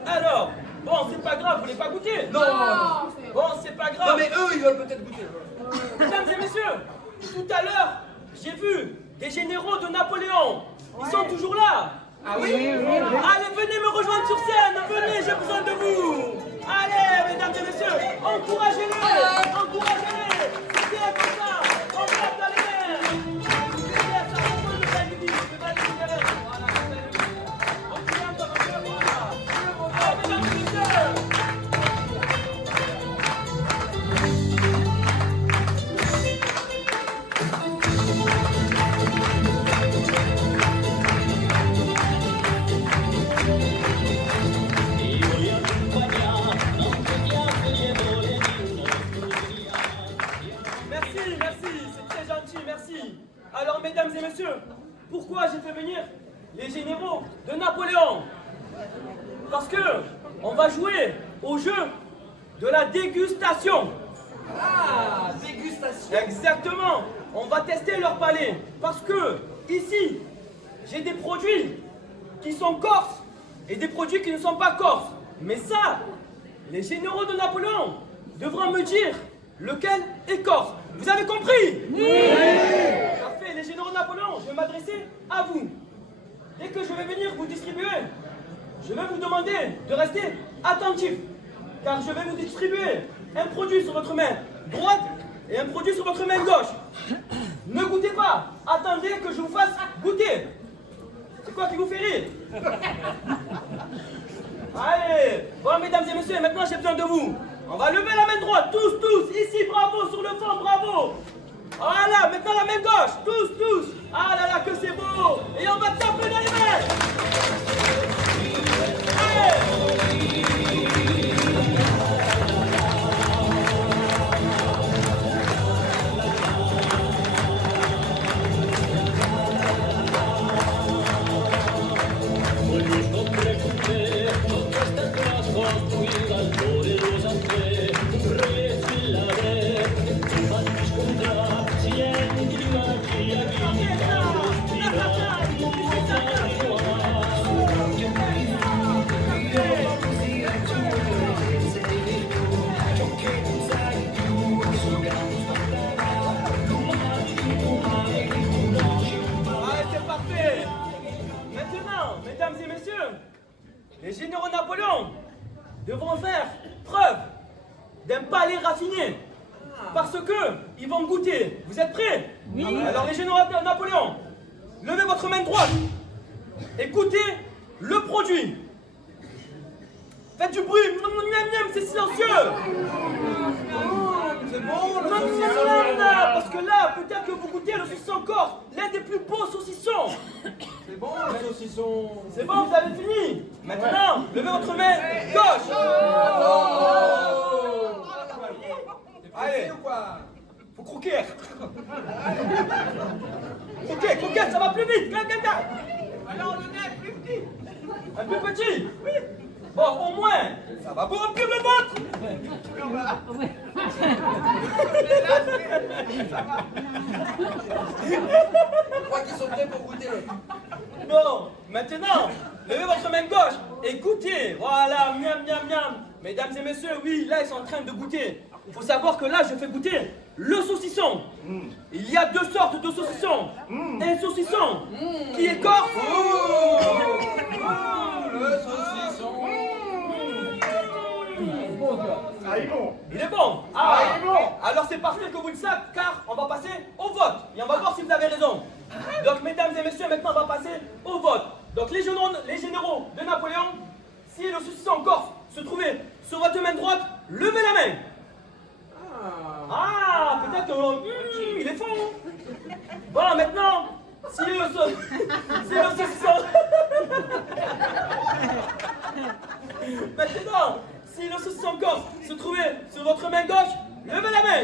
Alors, bon, c'est pas grave, vous voulez pas goûter? Non. Bon, c'est pas Non grave. mais eux ils veulent peut-être goûter. Mesdames et messieurs, tout à l'heure, j'ai vu des généraux de Napoléon. Ils sont toujours là. Ah oui? Allez, venez me rejoindre sur scène. Venez, j'ai besoin de vous. Allez, mesdames et messieurs, encouragez-les. Encouragez-les. C'est bien comme ça. On tape dans les mains. C'est bien, ça reprend le bal du vide. Le bal du vide. Voilà, c'est bien. On tient encore un peu, voilà. Allez, mesdames et messieurs. Merci, c'est très gentil, merci. Alors, mesdames et messieurs, pourquoi j'ai fait venir les généraux de Napoléon? Parce que on va jouer au jeu de la dégustation. Ah, dégustation. Exactement. On va tester leur palais. Parce que ici, j'ai des produits qui sont corses et des produits qui ne sont pas corses. Mais ça, les généraux de Napoléon devront me dire lequel est corse. Vous avez compris? Oui. Parfait, les généraux de Napoléon, je vais m'adresser à vous. Dès que je vais venir vous distribuer, je vais vous demander de rester attentif. Car je vais vous distribuer un produit sur votre main droite et un produit sur votre main gauche. Ne goûtez pas. Attendez que je vous fasse goûter. C'est quoi qui vous fait rire? Allez, bon mesdames et messieurs, maintenant j'ai besoin de vous. On va lever la main droite, tous, ici, bravo, sur le fond, bravo. Voilà, maintenant la main gauche, tous. Ah là là, que c'est beau. Et on va taper dans les mains. Allez. les généraux Napoléon devront faire preuve d'un palais raffiné. Parce que ils vont goûter. Vous êtes prêts? Oui. Alors les généraux Napoléon, levez votre main droite. Écoutez le produit. Faites du bruit. C'est silencieux. C'est bon, le Non, saucisson. parce que là, peut-être que vous goûtez le saucisson corse, l'un des plus beaux saucissons. C'est bon, le saucisson. C'est bon, vous avez fini. Maintenant, levez votre main gauche. Allez, ou quoi? faut croquer. Croquer, ça va plus vite. Alors, le nez plus petit. Un peu petit? Oui. Bon, au moins, ça va vous remplir le ventre. Je crois qu'ils sont prêts pour goûter le. Bon, maintenant, levez votre main gauche et goûtez. Voilà, miam, miam, miam. Mesdames et messieurs, oui, là, ils sont en train de goûter. Il faut savoir que là, je fais goûter le saucisson. Il y a deux sortes de saucissons. Un saucisson qui est corse. Le saucisson. Ah, il est bon. Il est bon. Ah, il est bon. Alors c'est parfait que vous dites ça, car on va passer au vote. Et on va voir si vous avez raison. Donc, mesdames et messieurs, maintenant, on va passer au vote. Donc, les généraux de Napoléon, si le saucisson corse se trouvait sur votre main droite, levez la main. Ah, peut-être que il est fort. Bon, maintenant, si le saucisson... Maintenant, si le saucisson corse se trouvait sur votre main gauche, levez la main.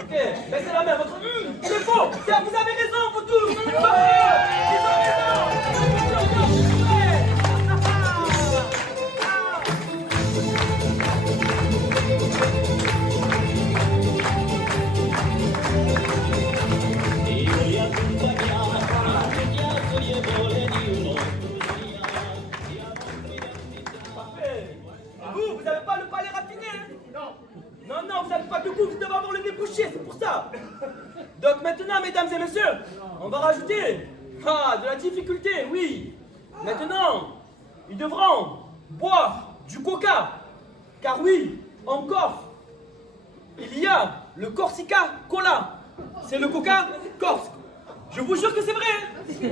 Ok, baissez la main, votre... c'est faux. Tiens, vous avez raison, vous tous. Ils ont raison. Vous n'avez pas le palais raffiné, hein? Non, vous n'avez pas de goût, vous devez avoir le nez bouché, c'est pour ça. Donc maintenant, mesdames et messieurs, on va rajouter de la difficulté, oui. Maintenant, ils devront boire du coca. Car oui, en Corse, il y a le Corsica Cola. C'est le coca corse. Je vous jure que c'est vrai. Hein.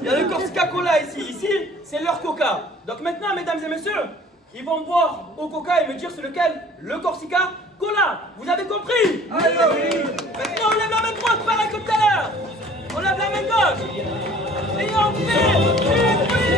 Il y a le Corsica Cola ici. Ici, c'est leur coca. Donc maintenant, mesdames et messieurs, ils vont boire au coca et me dire c'est lequel. Le Corsica Cola. Vous avez compris? Alors oui. Maintenant, on lève la main droite, pareil comme tout à l'heure. On lève la main gauche. Et on fait du bruit.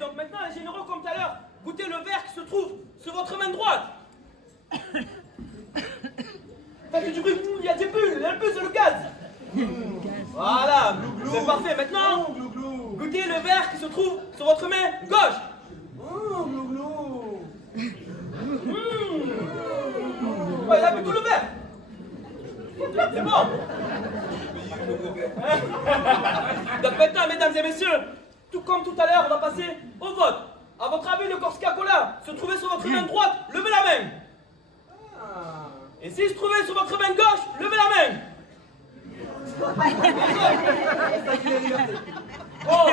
Donc maintenant, les généraux, comme tout à l'heure, goûtez le verre qui se trouve sur votre main droite. Faites du bruit, il y a des bulles, c'est le gaz. Voilà, c'est parfait. Maintenant, goûtez le verre qui se trouve sur votre main gauche. Ouais, il a bu tout le verre. C'est bon. Donc maintenant, mesdames et messieurs, tout comme tout à l'heure, on va passer au vote. À votre avis, le Corsica Cola se trouvait sur votre main droite, levez la main. Et s'il se trouvait sur votre main gauche, levez la main. Bon,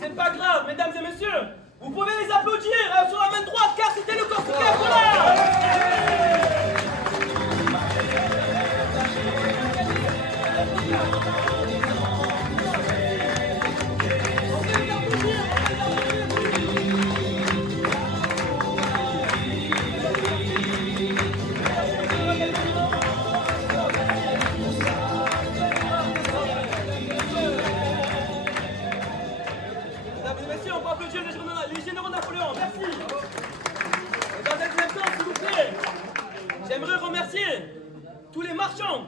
c'est pas grave, mesdames et messieurs. Vous pouvez les applaudir sur la main droite, car c'était le Corsica Cola. Mesdames et messieurs, on peut applaudir les généraux Napoléon. Merci. Et dans un deuxième temps, s'il vous plaît. J'aimerais remercier tous les marchands,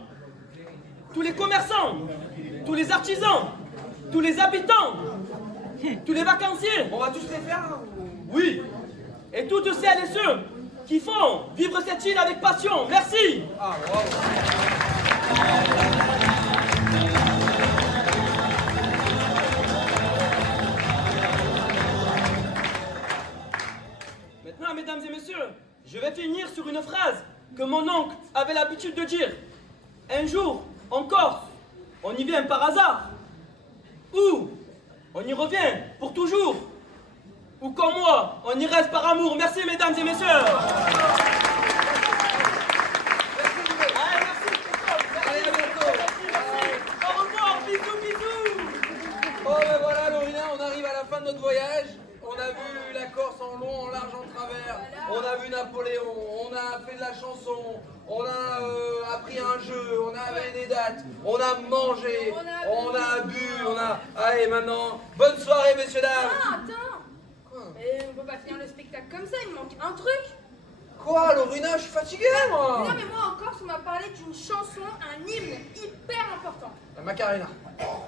tous les commerçants, tous les artisans, tous les habitants, tous les vacanciers. On va tous les faire. Hein. Oui, et toutes celles et ceux qui font vivre cette île avec passion. Merci. Ah, wow. Maintenant, mesdames et messieurs, je vais finir sur une phrase que mon oncle avait l'habitude de dire. Un jour, en Corse, on y vient par hasard. Ou on y revient pour toujours. Ou comme moi, on y reste par amour. Merci, mesdames et messieurs. Allez, merci, Christophe. Allez, à bientôt. Merci. Au revoir, bisous, bisous. Oh ben voilà, Lorina, on arrive à la fin de notre voyage. On a vu la Corse en long, en large, en travers. On a vu Napoléon, on a fait de la chanson, on a appris un jeu, on a avait des dates, on a mangé, on a bu, on a... Allez, maintenant, bonne soirée, messieurs, dames. Ah, attends. Mais on peut pas finir le spectacle comme ça, il manque un truc. Quoi, Lorina, je suis fatigué, moi. Non mais moi en Corse on m'a parlé d'une chanson, un hymne hyper important. La Macarena.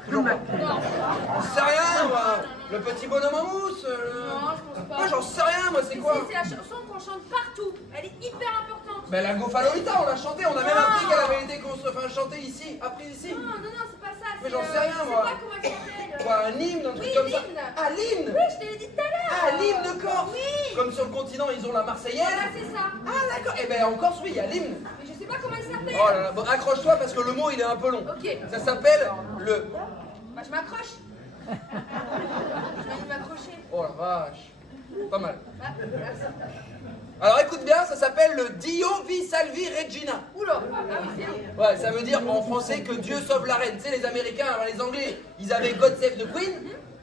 Toujours pas. Non, J'en sais rien, moi. Le petit bonhomme en mousse. non je pense pas. Moi, j'en sais rien, moi, c'est Si, quoi? si, c'est la chanson qu'on chante partout. Elle est hyper importante. Ben la Gofalolita, on l'a chantée, on a même Ah. appris qu'elle avait été chantée ici, apprise ici. Non, non, non, c'est pas ça. Mais c'est, j'en sais rien, je moi. sais pas comment elle s'appelle. Quoi, un hymne, un truc Oui, comme ça? l'hymne. Ah, l'hymne. Oui, je te l'ai dit tout à l'heure. Ah, l'hymne de Corse. Oui. Comme sur le continent, ils ont la Marseillaise. Voilà, c'est ça. Ah, d'accord. Eh ben en Corse, oui, il y a l'hymne. Mais je sais pas comment elle s'appelle. Oh là là, bon, accroche-toi parce que le mot, il est un peu long. Ok. Ça s'appelle le... Bah je m'accroche. Je viens de m'accrocher. Oh la vache. Pas mal. Ah, merci. Alors écoute bien, ça s'appelle le Dio vi salvi Regina. Oula. Ah oui, c'est long. Ouais, ça veut dire en français que Dieu sauve la reine. Tu sais, les Américains, alors les Anglais, ils avaient God Save the Queen.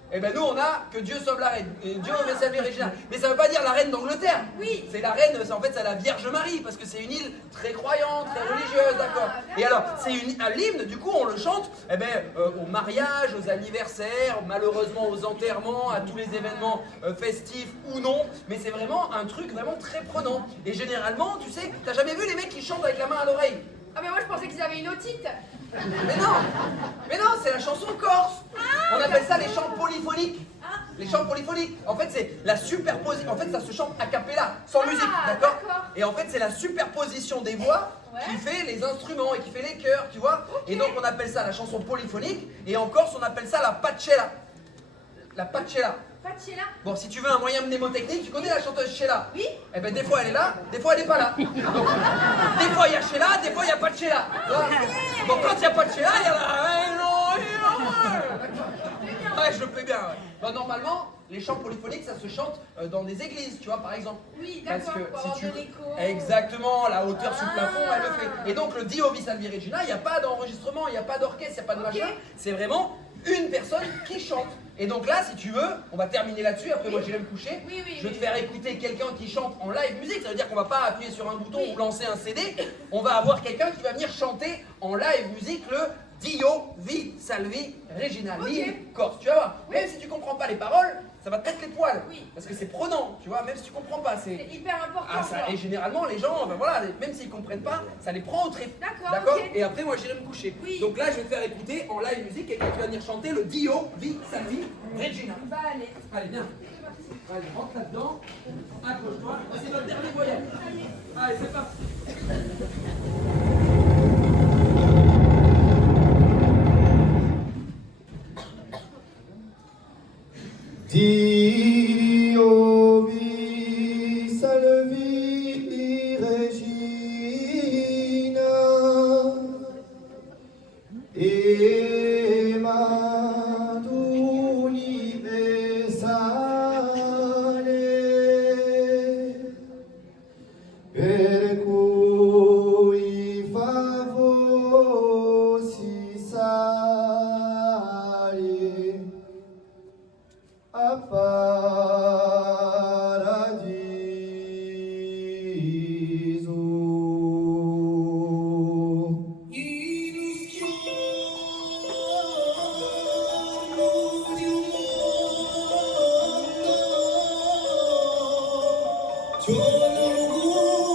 Et ben nous, on a que Dieu sauve la reine. Et Dieu vi salvi Regina. Mais ça veut pas dire la reine d'Angleterre. Oui. C'est la reine, en fait, c'est la Vierge Marie, parce que c'est une île très croyante, très religieuse, d'accord. Et alors, c'est l'hymne, du coup, on le chante, eh ben, aux mariages, aux anniversaires, malheureusement aux enterrements, à tous les événements festifs ou non. Mais c'est vraiment un truc vraiment très prenant. Et généralement, tu sais, t'as jamais vu les mecs qui chantent avec la main à l'oreille? Ah mais moi je pensais qu'ils avaient une otite. Mais non, c'est la chanson corse. On appelle ça les chants polyphoniques. Les chants polyphoniques. En fait, c'est la superposition. En fait, ça se chante a cappella, sans musique, d'accord? Et en fait, c'est la superposition des voix qui fait les instruments et qui fait les chœurs, tu vois? Et donc, on appelle ça la chanson polyphonique. Et en Corse, on appelle ça la pacella. La pacella. Pacella. Bon, si tu veux un moyen mnémotechnique, tu connais la chanteuse Sheila? Oui. Eh ben des fois elle est là, des fois elle est pas là. Donc, des fois il y a Sheila, des fois il n'y a pas de Sheila. Bon, quand il n'y a pas de Sheila, il y a la... Ouais, je le fais bien. Ouais. Bon, normalement, les chants polyphoniques, ça se chante dans des églises, tu vois, par exemple. Oui, Parce d'accord, que pour si avoir tu... de l'écho. Exactement, la hauteur sous plafond, elle le fait. Et donc le Dio vi salvi Regina, il n'y a pas d'enregistrement, il n'y a pas d'orchestre, il n'y a pas de machin. C'est vraiment une personne qui chante. Et donc là, si tu veux, on va terminer là-dessus, après moi j'irai me coucher. Je vais te faire écouter quelqu'un qui chante en live musique, ça veut dire qu'on va pas appuyer sur un bouton ou lancer un CD, on va avoir quelqu'un qui va venir chanter en live musique le Dio vi salvi Regina, l'île Corse. Tu vas voir, même si tu comprends pas les paroles, ça va te mettre les poils, parce que c'est prenant, tu vois, même si tu comprends pas, C'est hyper important. ah, ça, et généralement, les gens, ben voilà, même s'ils comprennent pas, ça les prend au trip. D'accord, ok. Et après, moi, j'irai me coucher. Donc là, je vais te faire écouter en live musique quelqu'un qui va venir chanter le Dio vi salvi Regina. Bah allez. Allez, viens. Allez, rentre là-dedans. Accroche-toi. C'est notre dernier voyage. Allez, c'est parti. Dio vi salvi Regina e madu universale per cui favossi sali a paradiso. Yo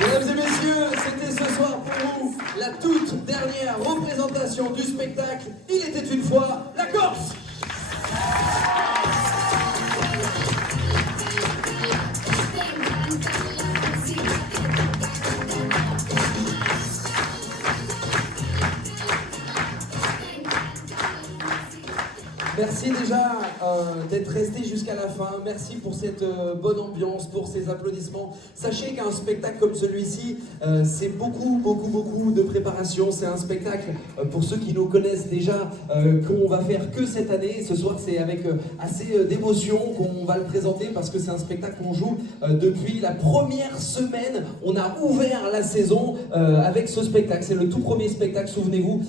Mesdames et messieurs, c'était ce soir pour vous la toute dernière représentation du spectacle Il était une fois la Corse. Merci déjà d'être resté jusqu'à la fin. Merci pour cette bonne ambiance, pour ces applaudissements. Sachez qu'un spectacle comme celui-ci, c'est beaucoup de préparation. C'est un spectacle, pour ceux qui nous connaissent déjà, qu'on va faire que cette année. Ce soir, c'est avec assez d'émotion qu'on va le présenter parce que c'est un spectacle qu'on joue depuis la première semaine. On a ouvert la saison avec ce spectacle. C'est le tout premier spectacle, souvenez-vous.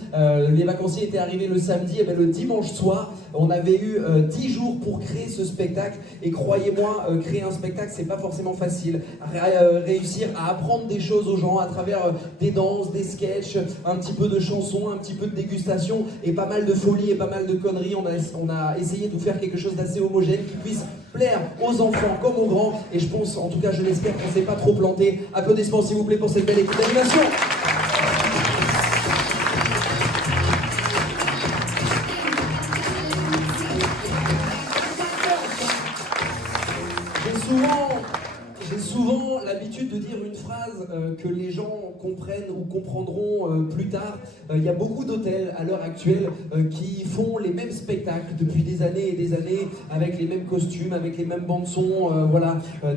Les vacanciers étaient arrivés le samedi, et bien le dimanche soir, on avait eu 10 jours pour créer ce spectacle et croyez-moi, créer un spectacle c'est pas forcément facile. Réussir à apprendre des choses aux gens à travers des danses, des sketchs, un petit peu de chansons, un petit peu de dégustation et pas mal de folie et pas mal de conneries. On a essayé de faire quelque chose d'assez homogène qui puisse plaire aux enfants comme aux grands et je pense, en tout cas je l'espère, qu'on s'est pas trop planté. Applaudissements s'il vous plaît pour cette belle équipe d'animation. J'ai souvent l'habitude de dire une phrase que les gens comprennent ou comprendront plus tard. Il y a beaucoup d'hôtels à l'heure actuelle qui font les mêmes spectacles depuis des années et des années, avec les mêmes costumes, avec les mêmes bandes-son,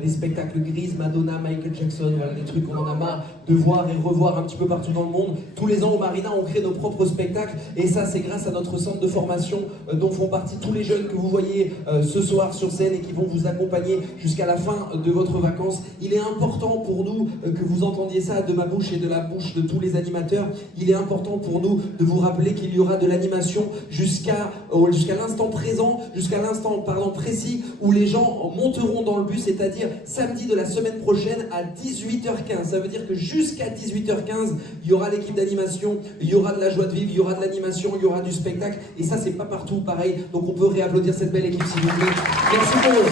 des spectacles grises, Madonna, Michael Jackson, voilà, des trucs qu'on en a marre de voir et revoir un petit peu partout dans le monde. Tous les ans au Marina, on crée nos propres spectacles et ça c'est grâce à notre centre de formation dont font partie tous les jeunes que vous voyez ce soir sur scène et qui vont vous accompagner jusqu'à la fin de votre vacances. Il est important pour nous que vous entendiez ça de ma bouche et de la bouche de tous les animateurs. Il est important pour nous de vous rappeler qu'il y aura de l'animation jusqu'à l'instant présent, jusqu'à l'instant précis où les gens monteront dans le bus, c'est-à-dire samedi de la semaine prochaine à 18h15. Ça veut dire que jusqu'à 18h15, il y aura l'équipe d'animation, il y aura de la joie de vivre, il y aura de l'animation, il y aura du spectacle. Et ça, c'est pas partout pareil. Donc on peut réapplaudir cette belle équipe s'il vous plaît. Merci pour eux.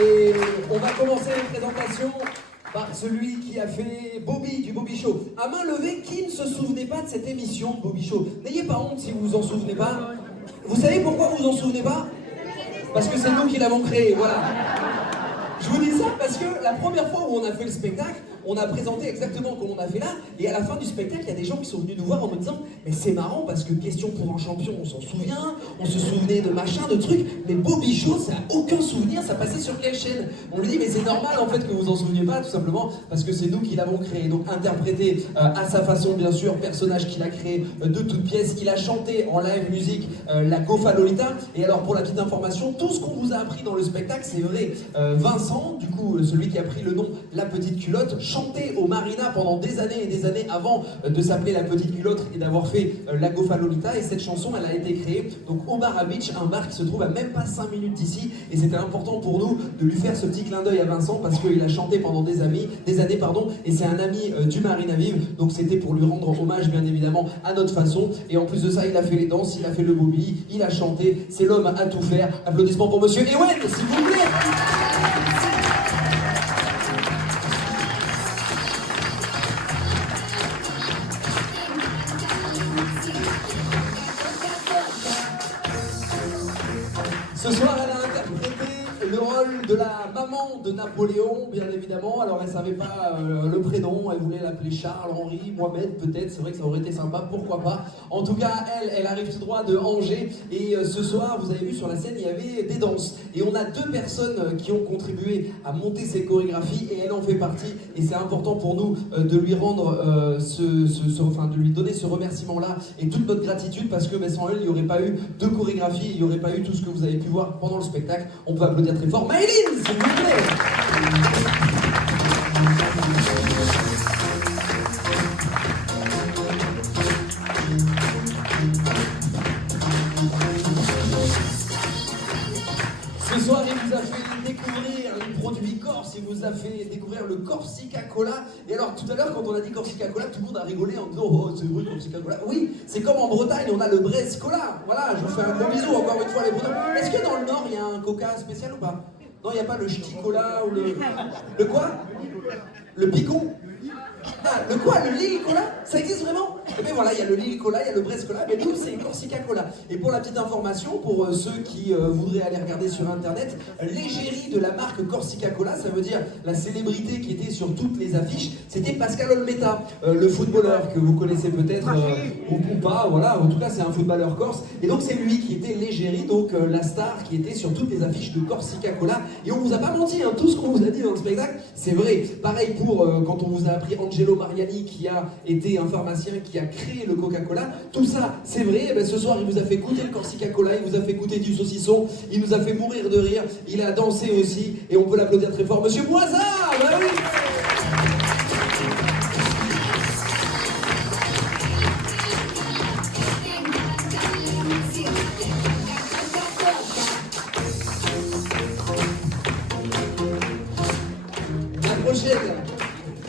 Et on va commencer les présentations par celui qui a fait Bobby du Bobby Show. À main levée, qui ne se souvenait pas de cette émission Bobby Show? N'ayez pas honte si vous vous en souvenez pas. Vous savez pourquoi vous vous en souvenez pas? Parce que c'est nous qui l'avons créé, voilà. Je vous dis ça parce que la première fois où on a fait le spectacle, on a présenté exactement comme on a fait là, et à la fin du spectacle, il y a des gens qui sont venus nous voir en nous disant « Mais c'est marrant parce que Question pour un champion, on s'en souvient, on se souvenait de machin, de trucs, mais Bobby Show, ça n'a aucun souvenir, ça passait sur quelle chaîne ?» On lui dit « Mais c'est normal en fait que vous en souveniez pas, tout simplement, parce que c'est nous qui l'avons créé. » Donc interprété à sa façon, bien sûr, personnage qu'il a créé de toutes pièces, il a chanté en live musique la Gofa Lolita, et alors pour la petite information, tout ce qu'on vous a appris dans le spectacle, c'est vrai. Vincent, du coup, celui qui a pris le nom La Petite Culotte, chanté au Marina pendant des années et des années avant de s'appeler La Petite Culotte et d'avoir fait La Gofa Lolita. Et cette chanson, elle a été créée donc au Bar Beach, un bar qui se trouve à même pas 5 minutes d'ici. Et c'était important pour nous de lui faire ce petit clin d'œil à Vincent parce qu'il a chanté pendant des années, et c'est un ami du Marina Vive. Donc c'était pour lui rendre hommage, bien évidemment, à notre façon. Et en plus de ça, il a fait les danses, il a fait le bobby, il a chanté. C'est l'homme à tout faire. Applaudissements pour Monsieur Ewen, s'il vous plaît. Ce soir, elle a interprété le rôle de la maman de Napoléon, bien évidemment. Alors, elle savait pas le prénom, elle voulait l'appeler Charles, Henri, Mohamed, peut-être. C'est vrai que ça aurait été sympa, pourquoi pas. En tout cas, elle arrive tout droit de Angers. Et ce soir, vous avez vu sur la scène, il y avait des danses. Et on a 2 personnes qui ont contribué à monter ces chorégraphies, et elle en fait partie. Et c'est important pour nous de lui rendre, de lui donner ce remerciement-là et toute notre gratitude, parce que sans elle, il n'y aurait pas eu de chorégraphie, il n'y aurait pas eu tout ce que vous avez pu voir pendant le spectacle. On peut applaudir très fort Maëlyn, s'il vous plaît. Ce soir, il vous a fait découvrir les produits corse, il vous a fait découvrir le Corsica Cola. Et alors, tout à l'heure, quand on a dit Corsica Cola, tout le monde a rigolé en disant « Oh, c'est vrai, Corsica Cola ». Oui, c'est comme en Bretagne, on a le Brest Cola. Voilà, je vous fais un gros bisou, encore une fois, les Bretons. Est-ce que dans le Nord, il y a un coca spécial ou pas? Non, il n'y a pas le Ch'ti Cola ou le... Le quoi? Le Picon? Ah, le quoi? Le Lille Cola? Ça existe vraiment? Eh bien voilà, il y a le Lille Cola, il y a le Brest Cola, mais nous c'est Corsica Cola. Et pour la petite information, pour ceux qui voudraient aller regarder sur internet, l'égérie de la marque Corsica Cola, ça veut dire la célébrité qui était sur toutes les affiches, c'était Pascal Olmeta, le footballeur que vous connaissez peut-être ou pas, voilà, en tout cas c'est un footballeur corse. Et donc c'est lui qui était l'égérie, donc la star qui était sur toutes les affiches de Corsica Cola. Et on vous a pas menti, hein, tout ce qu'on vous a dit dans le spectacle, c'est vrai. Pareil pour quand on vous a appris Angelo Mariani, qui a été un pharmacien qui a créé le Coca-Cola, tout ça c'est vrai. Et bien, ce soir il vous a fait goûter le Corsica Cola, il vous a fait goûter du saucisson, il nous a fait mourir de rire, il a dansé aussi, et on peut l'applaudir très fort, Monsieur Boisard. Bah oui.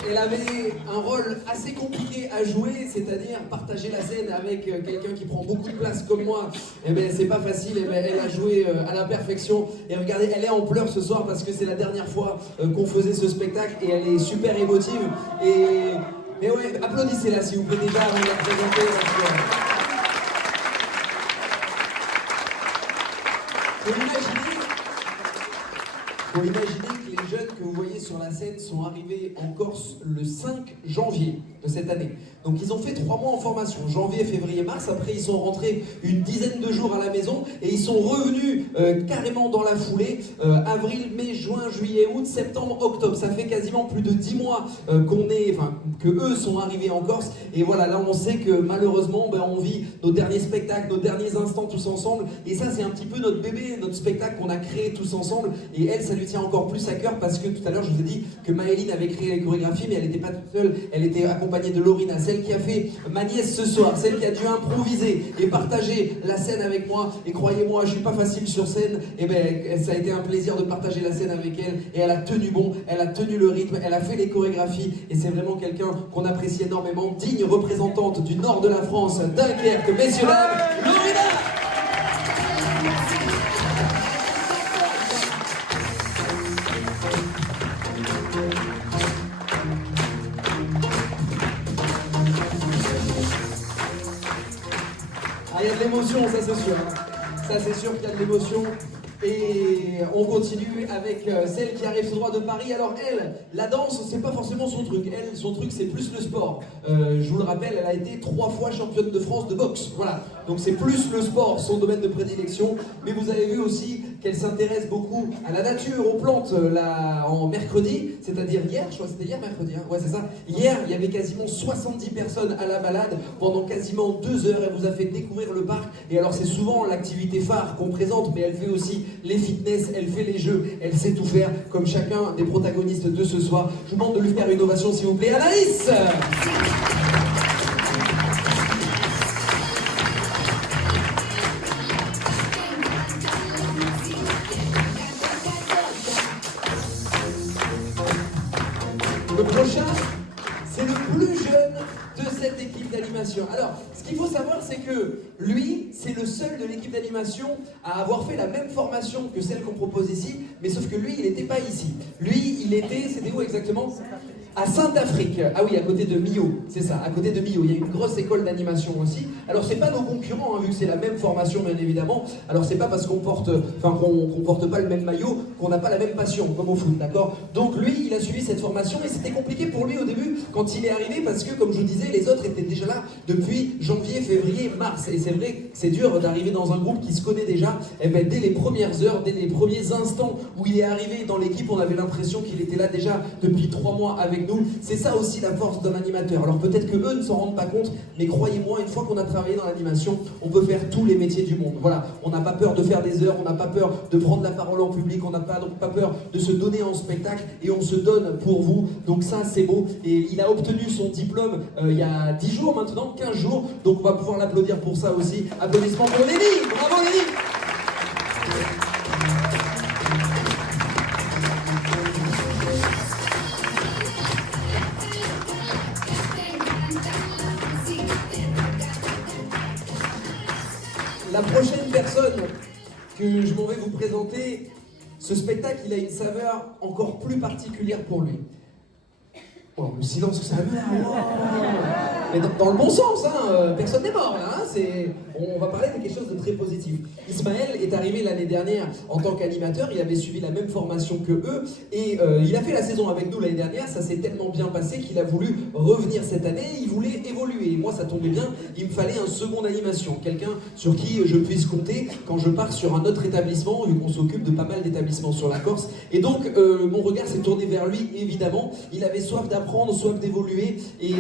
Elle avait un rôle assez compliqué à jouer, c'est-à-dire partager la scène avec quelqu'un qui prend beaucoup de place comme moi. Et bien c'est pas facile, et bien elle a joué à la perfection. Et regardez, elle est en pleurs ce soir parce que c'est la dernière fois qu'on faisait ce spectacle et elle est super émotive. Mais ouais, applaudissez-la s'il vous plaît déjà avant de la présenter. Faut imaginer que les jeunes que vous voyez sur la scène sont arrivés en Corse le 5 janvier de cette année. Donc ils ont fait 3 mois en formation, janvier, février, mars. Après ils sont rentrés une dizaine de jours à la maison et ils sont revenus carrément dans la foulée. Avril, mai, juin, juillet, août, septembre, octobre. Ça fait quasiment plus de 10 mois que eux sont arrivés en Corse. Et voilà, là on sait que malheureusement on vit nos derniers spectacles, nos derniers instants tous ensemble. Et ça c'est un petit peu notre bébé, notre spectacle qu'on a créé tous ensemble. Et elle, ça lui tient encore plus à cœur parce que tout à l'heure je vous ai dit que Maëlyn avait créé les chorégraphies, mais elle n'était pas toute seule, elle était accompagnée de Lorina, celle qui a fait ma nièce ce soir, celle qui a dû improviser et partager la scène avec moi. Et croyez-moi, je suis pas facile sur scène, et ben ça a été un plaisir de partager la scène avec elle. Et elle a tenu bon, elle a tenu le rythme, elle a fait les chorégraphies, et c'est vraiment quelqu'un qu'on apprécie énormément, digne représentante du nord de la France, Dunkerque, messieurs dames, Lorina. Il y a de l'émotion, ça c'est sûr. Ça c'est sûr qu'il y a de l'émotion. Et on continue avec celle qui arrive tout droit de Paris. Alors elle, la danse, c'est pas forcément son truc. Elle, son truc, c'est plus le sport. Je vous le rappelle, elle a été 3 fois championne de France de boxe. Voilà. Donc c'est plus le sport, son domaine de prédilection. Mais vous avez vu aussi qu'elle s'intéresse beaucoup à la nature, aux plantes. En mercredi mercredi, c'est-à-dire hier, je crois que c'était hier mercredi, hein, ouais c'est ça. Hier, il y avait quasiment 70 personnes à la balade pendant quasiment 2 heures. Elle vous a fait découvrir le parc. Et alors c'est souvent l'activité phare qu'on présente, mais elle fait aussi les fitness, elle fait les jeux, elle sait tout faire, comme chacun des protagonistes de ce soir. Je vous demande de lui faire une ovation s'il vous plaît. Anaïs! Le prochain, c'est le plus jeune de cette équipe d'animation. Alors, ce qu'il faut savoir, c'est que lui, c'est le seul de l'équipe d'animation à avoir fait la même formation que celle qu'on propose ici, mais sauf que lui, il n'était pas ici. Lui, il était, c'était où exactement ? À Saint-Afrique. Ah oui, à côté de Millau, c'est ça, à côté de Millau. Il y a une grosse école d'animation aussi. Alors, c'est pas nos concurrents, hein, vu que c'est la même formation, bien évidemment. Alors, c'est pas parce qu'on porte, qu'on porte pas le même maillot qu'on n'a pas la même passion, comme au foot, d'accord ? Donc, lui, il a suivi cette formation et c'était compliqué pour lui au début quand il est arrivé parce que, comme je vous disais, les autres étaient déjà là depuis janvier, février, mars. Et c'est vrai que c'est dur d'arriver dans un groupe qui se connaît déjà. Et ben, dès les premières heures, dès les premiers instants où il est arrivé dans l'équipe, on avait l'impression qu'il était là déjà depuis 3 mois avec nous. C'est ça aussi la force d'un animateur. Alors peut-être que eux ne s'en rendent pas compte, mais croyez-moi, une fois qu'on a travaillé dans l'animation, on peut faire tous les métiers du monde. Voilà, on n'a pas peur de faire des heures, on n'a pas peur de prendre la parole en public, on n'a pas peur de se donner en spectacle et on se donne pour vous. Donc ça, c'est beau. Et il a obtenu son diplôme il y a 10 jours maintenant, 15 jours. Donc on va pouvoir l'applaudir pour ça aussi. Applaudissements pour Lenny. Bravo Lenny. La prochaine personne que je m'en vais vous présenter, ce spectacle, il a une saveur encore plus particulière pour lui. Oh, le silence que ça met, wow. Mais dans le bon sens, hein, personne n'est mort là, hein, on va parler de quelque chose de très positif. Ismaël est arrivé l'année dernière en tant qu'animateur, il avait suivi la même formation que eux, et il a fait la saison avec nous l'année dernière, ça s'est tellement bien passé qu'il a voulu revenir cette année, il voulait évoluer, et moi ça tombait bien, il me fallait un second animation, quelqu'un sur qui je puisse compter quand je pars sur un autre établissement, vu qu'on s'occupe de pas mal d'établissements sur la Corse, et donc mon regard s'est tourné vers lui, évidemment, il avait soif d'apprendre, soif d'évoluer, et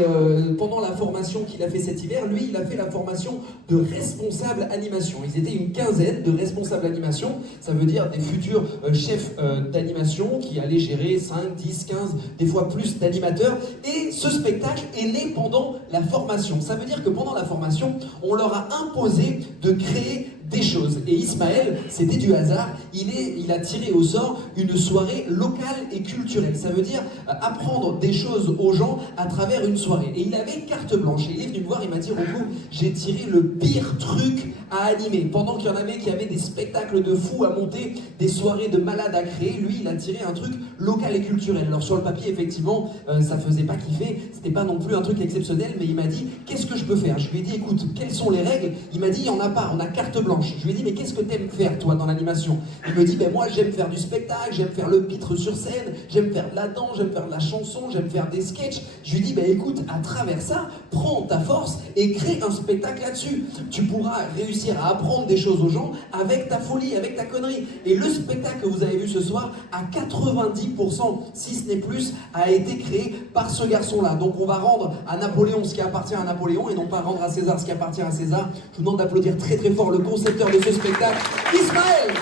pendant la formation qu'il a fait cet hiver, lui il a fait la formation de responsable animation. Ils étaient une quinzaine de responsables animation, ça veut dire des futurs chefs d'animation qui allaient gérer 5, 10, 15, des fois plus d'animateurs, et ce spectacle est né pendant la formation. Ça veut dire que pendant la formation, on leur a imposé de créer des choses. Et Ismaël, c'était du hasard, il a tiré au sort une soirée locale et culturelle. Ça veut dire apprendre des choses aux gens à travers une soirée. Et il avait carte blanche. Et il est venu me voir, il m'a dit, Rocco, j'ai tiré le pire truc à animer. Pendant qu'il y en avait qui avaient des spectacles de fous à monter, des soirées de malades à créer, lui, il a tiré un truc local et culturel. Alors sur le papier, effectivement, ça faisait pas kiffer, c'était pas non plus un truc exceptionnel, mais il m'a dit, qu'est-ce que je peux faire? Je lui ai dit, écoute, quelles sont les règles? Il m'a dit, il y en a pas, on a carte blanche. Je lui ai dit, mais qu'est-ce que t'aimes faire, toi, dans l'animation? Il me dit, ben moi, j'aime faire du spectacle, j'aime faire le pitre sur scène, j'aime faire de la danse, j'aime faire de la chanson, j'aime faire des sketchs. Je lui ai dit, ben écoute, à travers ça, prends ta force et crée un spectacle là-dessus. Tu pourras réussir à apprendre des choses aux gens avec ta folie, avec ta connerie. Et le spectacle que vous avez vu ce soir, à 90%, si ce n'est plus, a été créé par ce garçon-là. Donc on va rendre à Napoléon ce qui appartient à Napoléon et non pas rendre à César ce qui appartient à César. Je vous demande d'applaudir très très fort le concepteur de ce spectacle, Ismaël.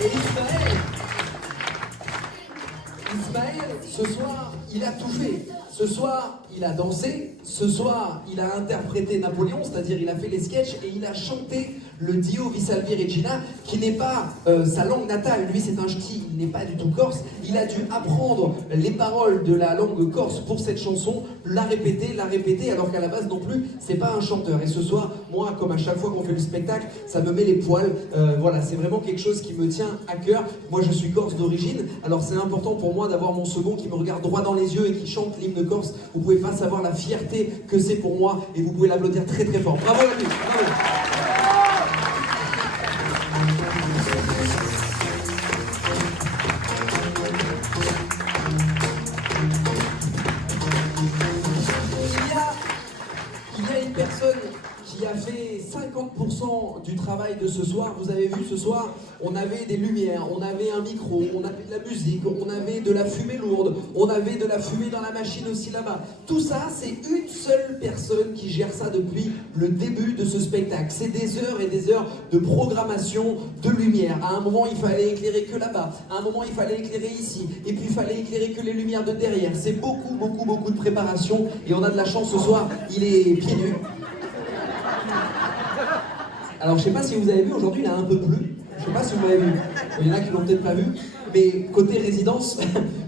Et Ismaël, ce soir, il a tout fait. Ce soir, il a dansé. Ce soir, il a interprété Napoléon, c'est-à-dire il a fait les sketchs et il a chanté le Dio vi salvi Regina, qui n'est pas sa langue natale. Lui, c'est un ch'ti, il n'est pas du tout corse. Il a dû apprendre les paroles de la langue corse pour cette chanson, la répéter, alors qu'à la base non plus, c'est pas un chanteur. Et ce soir, moi, comme à chaque fois qu'on fait le spectacle, ça me met les poils. Voilà, c'est vraiment quelque chose qui me tient à cœur. Moi, je suis corse d'origine, alors c'est important pour moi d'avoir mon second qui me regarde droit dans les yeux et qui chante l'hymne corse. Vous pouvez pas savoir la fierté que c'est pour moi et vous pouvez l'applaudir très très fort. Bravo à lui, bravo. Il y a une personne qui a fait 50% du travail de ce soir. Vous avez vu ce soir, on avait des lumières, on avait un micro, on avait de la musique, on avait de la fumée lourde, on avait de la fumée dans la machine aussi là-bas. Tout ça, c'est une seule personne qui gère ça depuis le début de ce spectacle. C'est des heures et des heures de programmation de lumière. À un moment, il fallait éclairer que là-bas. À un moment, il fallait éclairer ici. Et puis, il fallait éclairer que les lumières de derrière. C'est beaucoup, beaucoup, beaucoup de préparation. Et on a de la chance ce soir, il est pieds nus. Alors je sais pas si vous avez vu, aujourd'hui il a un peu plu. Je sais pas si vous l'avez vu. Il y en a qui l'ont peut-être pas vu. Mais côté résidence,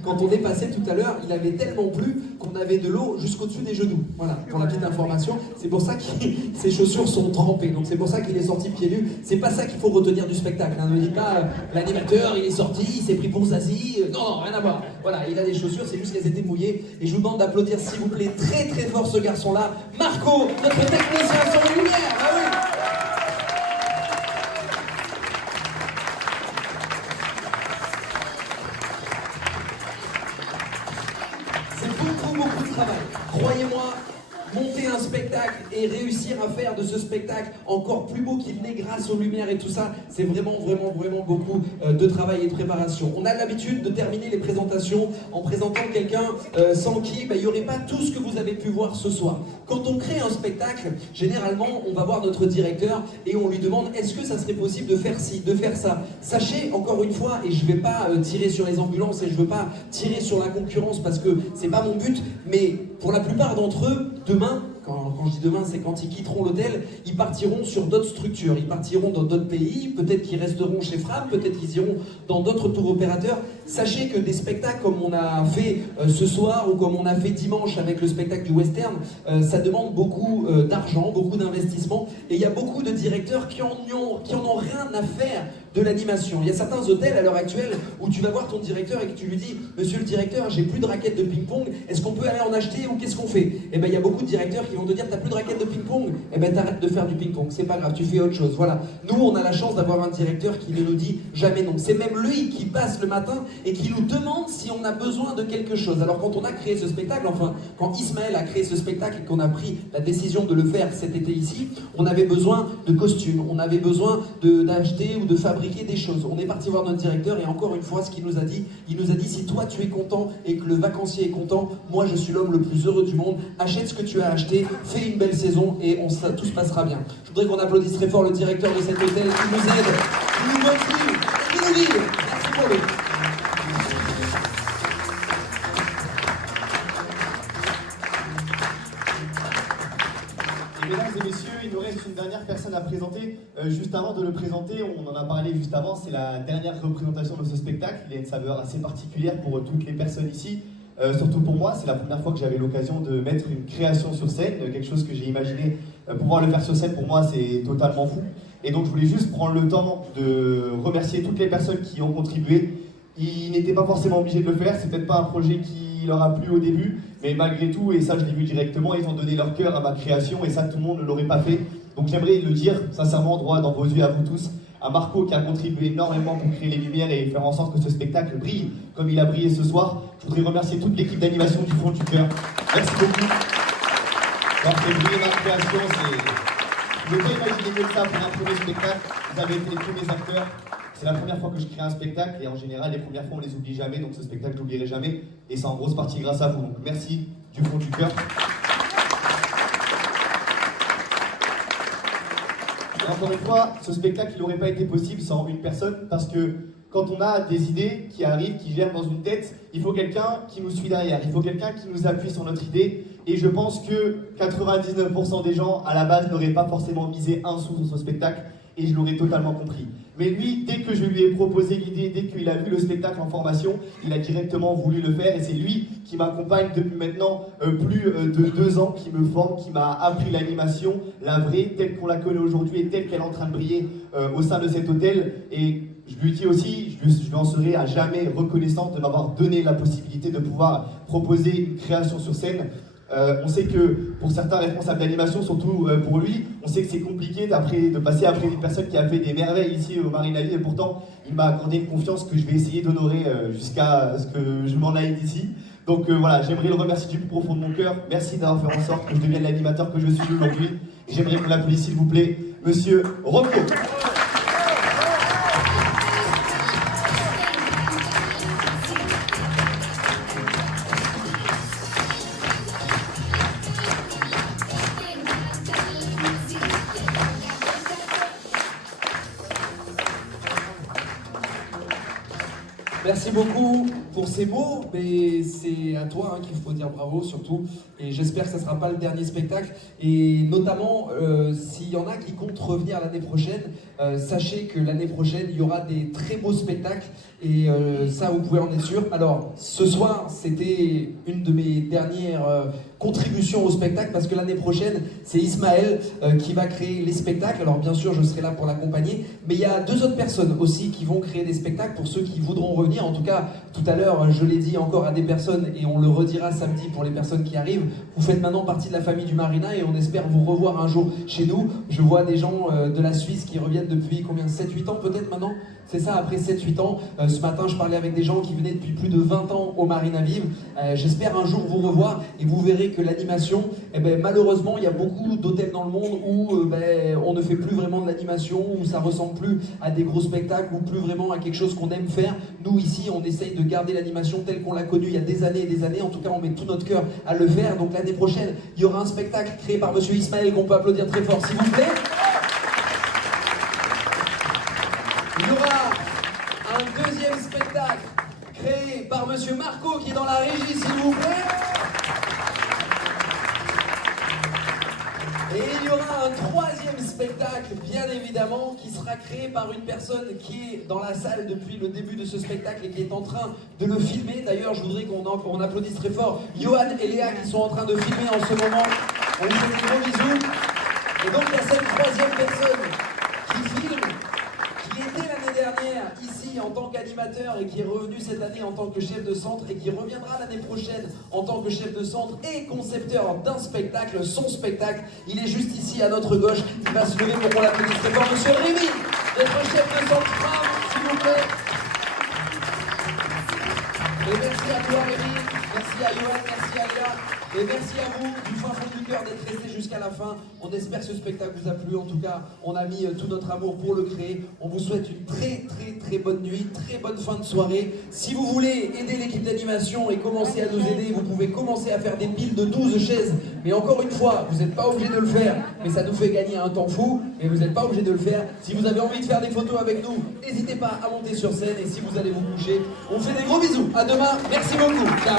quand on est passé tout à l'heure, il avait tellement plu qu'on avait de l'eau jusqu'au-dessus des genoux. Voilà, pour la petite information. C'est pour ça que ses chaussures sont trempées. Donc c'est pour ça qu'il est sorti pieds nus. C'est pas ça qu'il faut retenir du spectacle. Hein. Ne dites pas, l'animateur il est sorti, il s'est pris pour Zazie. Non, rien à voir. Voilà, il a des chaussures, c'est juste qu'elles étaient mouillées. Et je vous demande d'applaudir s'il vous plaît très très fort ce garçon-là. Marco, notre technicien sur les lumières. Ah oui. Beaucoup de travail. Croyez-moi, monter un spectacle et réussir à faire de ce spectacle encore plus beau qu'il n'est grâce aux lumières et tout ça, c'est vraiment beaucoup de travail et de préparation. On a l'habitude de terminer les présentations en présentant quelqu'un sans qui il n'y aurait pas tout ce que vous avez pu voir ce soir. Quand on crée un spectacle, généralement, on va voir notre directeur et on lui demande est-ce que ça serait possible de faire ci, de faire ça. Sachez, encore une fois, et je ne vais pas tirer sur les ambulances et je ne veux pas tirer sur la concurrence parce que c'est pas mon but, mais pour la plupart d'entre eux, demain, quand je dis demain, c'est quand ils quitteront l'hôtel, ils partiront sur d'autres structures, ils partiront dans d'autres pays, peut-être qu'ils resteront chez Fram, peut-être qu'ils iront dans d'autres tours opérateurs. Sachez que des spectacles comme on a fait ce soir ou comme on a fait dimanche avec le spectacle du western, ça demande beaucoup d'argent, beaucoup d'investissement, et il y a beaucoup de directeurs qui en ont rien à faire de l'animation. Il y a certains hôtels à l'heure actuelle où tu vas voir ton directeur et que tu lui dis « Monsieur le directeur, j'ai plus de raquettes de ping-pong, est-ce qu'on peut aller en acheter ou qu'est-ce qu'on fait ?» Et bien il y a beaucoup de directeurs qui vont te dire « T'as plus de raquettes de ping-pong ?» Et bien t'arrêtes de faire du ping-pong, c'est pas grave, tu fais autre chose. Voilà. Nous, on a la chance d'avoir un directeur qui ne nous dit jamais non. C'est même lui qui passe le matin et qui nous demande si on a besoin de quelque chose. Alors quand on a créé ce spectacle, enfin, quand Ismaël a créé ce spectacle et qu'on a pris la décision de le faire cet été ici, on avait besoin de costumes, on avait besoin d'acheter ou de fabriquer des choses. On est parti voir notre directeur et encore une fois, ce qu'il nous a dit, il nous a dit si toi tu es content et que le vacancier est content, moi je suis l'homme le plus heureux du monde, achète ce que tu as acheté, fais une belle saison et tout se passera bien. Je voudrais qu'on applaudisse très fort le directeur de cet hôtel qui nous aide, qui nous motive et qui nous guide. Merci pour lui. Mesdames et messieurs, il nous reste une dernière personne à présenter. Juste avant de le présenter, on en a parlé juste avant, c'est la dernière représentation de ce spectacle. Il a une saveur assez particulière pour toutes les personnes ici. Surtout pour moi, c'est la première fois que j'avais l'occasion de mettre une création sur scène, quelque chose que j'ai imaginé pouvoir le faire sur scène. Pour moi, c'est totalement fou. Et donc, je voulais juste prendre le temps de remercier toutes les personnes qui ont contribué. Ils n'étaient pas forcément obligés de le faire, c'est peut-être pas un projet qui leur a plu au début, mais malgré tout, et ça je l'ai vu directement, ils ont donné leur cœur à ma création et ça tout le monde ne l'aurait pas fait. Donc j'aimerais le dire sincèrement droit dans vos yeux à vous tous, à Marco qui a contribué énormément pour créer les lumières et faire en sorte que ce spectacle brille comme il a brillé ce soir. Je voudrais remercier toute l'équipe d'animation du fond du cœur. Merci beaucoup. D'avoir fait briller ma création, je ne peux pas imaginer mieux que ça pour un premier spectacle. Vous avez été les premiers acteurs. C'est la première fois que je crée un spectacle et en général les premières fois on les oublie jamais, donc ce spectacle je l'oublierai jamais et c'est en grosse partie grâce à vous, donc merci du fond du cœur. Et encore une fois, ce spectacle il n'aurait pas été possible sans une personne parce que quand on a des idées qui arrivent, qui viennent dans une tête, il faut quelqu'un qui nous suit derrière, il faut quelqu'un qui nous appuie sur notre idée et je pense que 99% des gens à la base n'auraient pas forcément misé un sou sur ce spectacle et je l'aurais totalement compris. Mais lui, dès que je lui ai proposé l'idée, dès qu'il a vu le spectacle en formation, il a directement voulu le faire et c'est lui qui m'accompagne depuis maintenant plus de 2 ans, qui me forme, qui m'a appris l'animation, la vraie, telle qu'on la connaît aujourd'hui et telle qu'elle est en train de briller au sein de cet hôtel. Et je lui dis aussi, je lui en serai à jamais reconnaissant de m'avoir donné la possibilité de pouvoir proposer une création sur scène. On sait que pour certains responsables d'animation, surtout pour lui, on sait que c'est compliqué de passer après une personne qui a fait des merveilles ici au Marine-la-Ville et pourtant il m'a accordé une confiance que je vais essayer d'honorer jusqu'à ce que je m'en aille d'ici Donc voilà, j'aimerais le remercier du plus profond de mon cœur. Merci d'avoir fait en sorte que je devienne l'animateur que je suis aujourd'hui. J'aimerais qu'on l'applaudisse s'il vous plaît, Monsieur Rocco. Merci beaucoup pour ces mots, mais c'est à toi qu'il faut dire bravo surtout. Et j'espère que ça ne sera pas le dernier spectacle. Et notamment, s'il y en a qui comptent revenir l'année prochaine, sachez que l'année prochaine, il y aura des très beaux spectacles. Et ça, vous pouvez en être sûr. Alors, ce soir, c'était une de mes dernières contributions au spectacle, parce que l'année prochaine, c'est Ismaël qui va créer les spectacles. Alors, bien sûr, je serai là pour l'accompagner. Mais il y a 2 autres personnes aussi qui vont créer des spectacles pour ceux qui voudront revenir. En tout cas, tout à l'heure, je l'ai dit encore à des personnes, et on le redira samedi pour les personnes qui arrivent. Vous faites maintenant partie de la famille du Marina et on espère vous revoir un jour chez nous. Je vois des gens de la Suisse qui reviennent depuis combien, 7-8 ans peut-être maintenant? C'est ça, après 7-8 ans. Ce matin, je parlais avec des gens qui venaient depuis plus de 20 ans au Marina Vive. J'espère un jour vous revoir et vous verrez que l'animation, malheureusement, il y a beaucoup d'hôtels dans le monde où on ne fait plus vraiment de l'animation, où ça ressemble plus à des gros spectacles, ou plus vraiment à quelque chose qu'on aime faire. Nous, ici, on essaye de garder l'animation telle qu'on l'a connue il y a des années et des années. En tout cas, on met tout notre cœur à le faire. Donc l'année prochaine, il y aura un spectacle créé par Monsieur Ismaël qu'on peut applaudir très fort, s'il vous plaît. Il y aura un deuxième spectacle créé par Monsieur Marco qui est dans la régie, s'il vous plaît. Et il y aura un troisième spectacle, bien évidemment, qui sera créé par une personne qui est dans la salle depuis le début de ce spectacle et qui est en train de le filmer. D'ailleurs, je voudrais qu'on applaudisse très fort Johan et Léa qui sont en train de filmer en ce moment. On vous fait des gros bisous. Et donc, il y a cette troisième personne qui filme, qui était l'année dernière ici en tant qu'animateur et qui est revenu cette année en tant que chef de centre et qui reviendra l'année prochaine en tant que chef de centre et concepteur d'un spectacle, son spectacle. Il est juste ici à notre gauche. Il va se lever pour qu'on l'applaudisse très fort. Monsieur Rémi, notre chef de centre, s'il vous plaît. Et merci à toi Rémi, merci à Johan, merci à Léa. Et merci à vous du fin fond du cœur d'être restés jusqu'à la fin. On espère que ce spectacle vous a plu. En tout cas, on a mis tout notre amour pour le créer. On vous souhaite une très bonne nuit, très bonne fin de soirée. Si vous voulez aider l'équipe d'animation et commencer à nous aider, vous pouvez commencer à faire des piles de 12 chaises. Mais encore une fois, vous n'êtes pas obligé de le faire. Mais ça nous fait gagner un temps fou. Mais vous n'êtes pas obligé de le faire. Si vous avez envie de faire des photos avec nous, n'hésitez pas à monter sur scène. Et si vous allez vous coucher, on vous fait des gros bisous. À demain. Merci beaucoup. Ciao.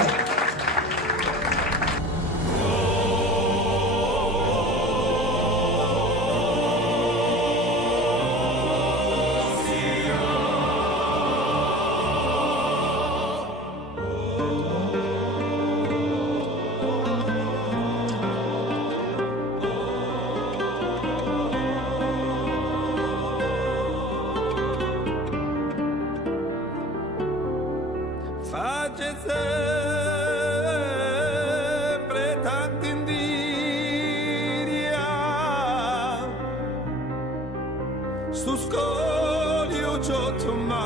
Face sempre tanta invidia su scoglio sotto mare,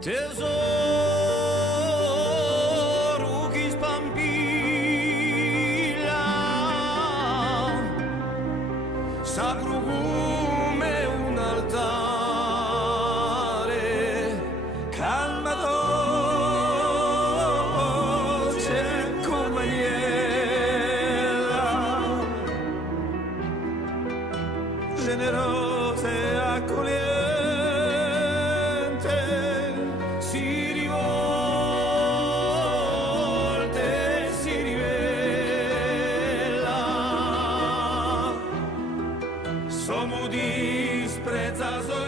tesoro che spampilla, sacro come un altare. Calma dolce come agnella, generosa e accogliente, si rivolta e si rivela, sommo disprezzato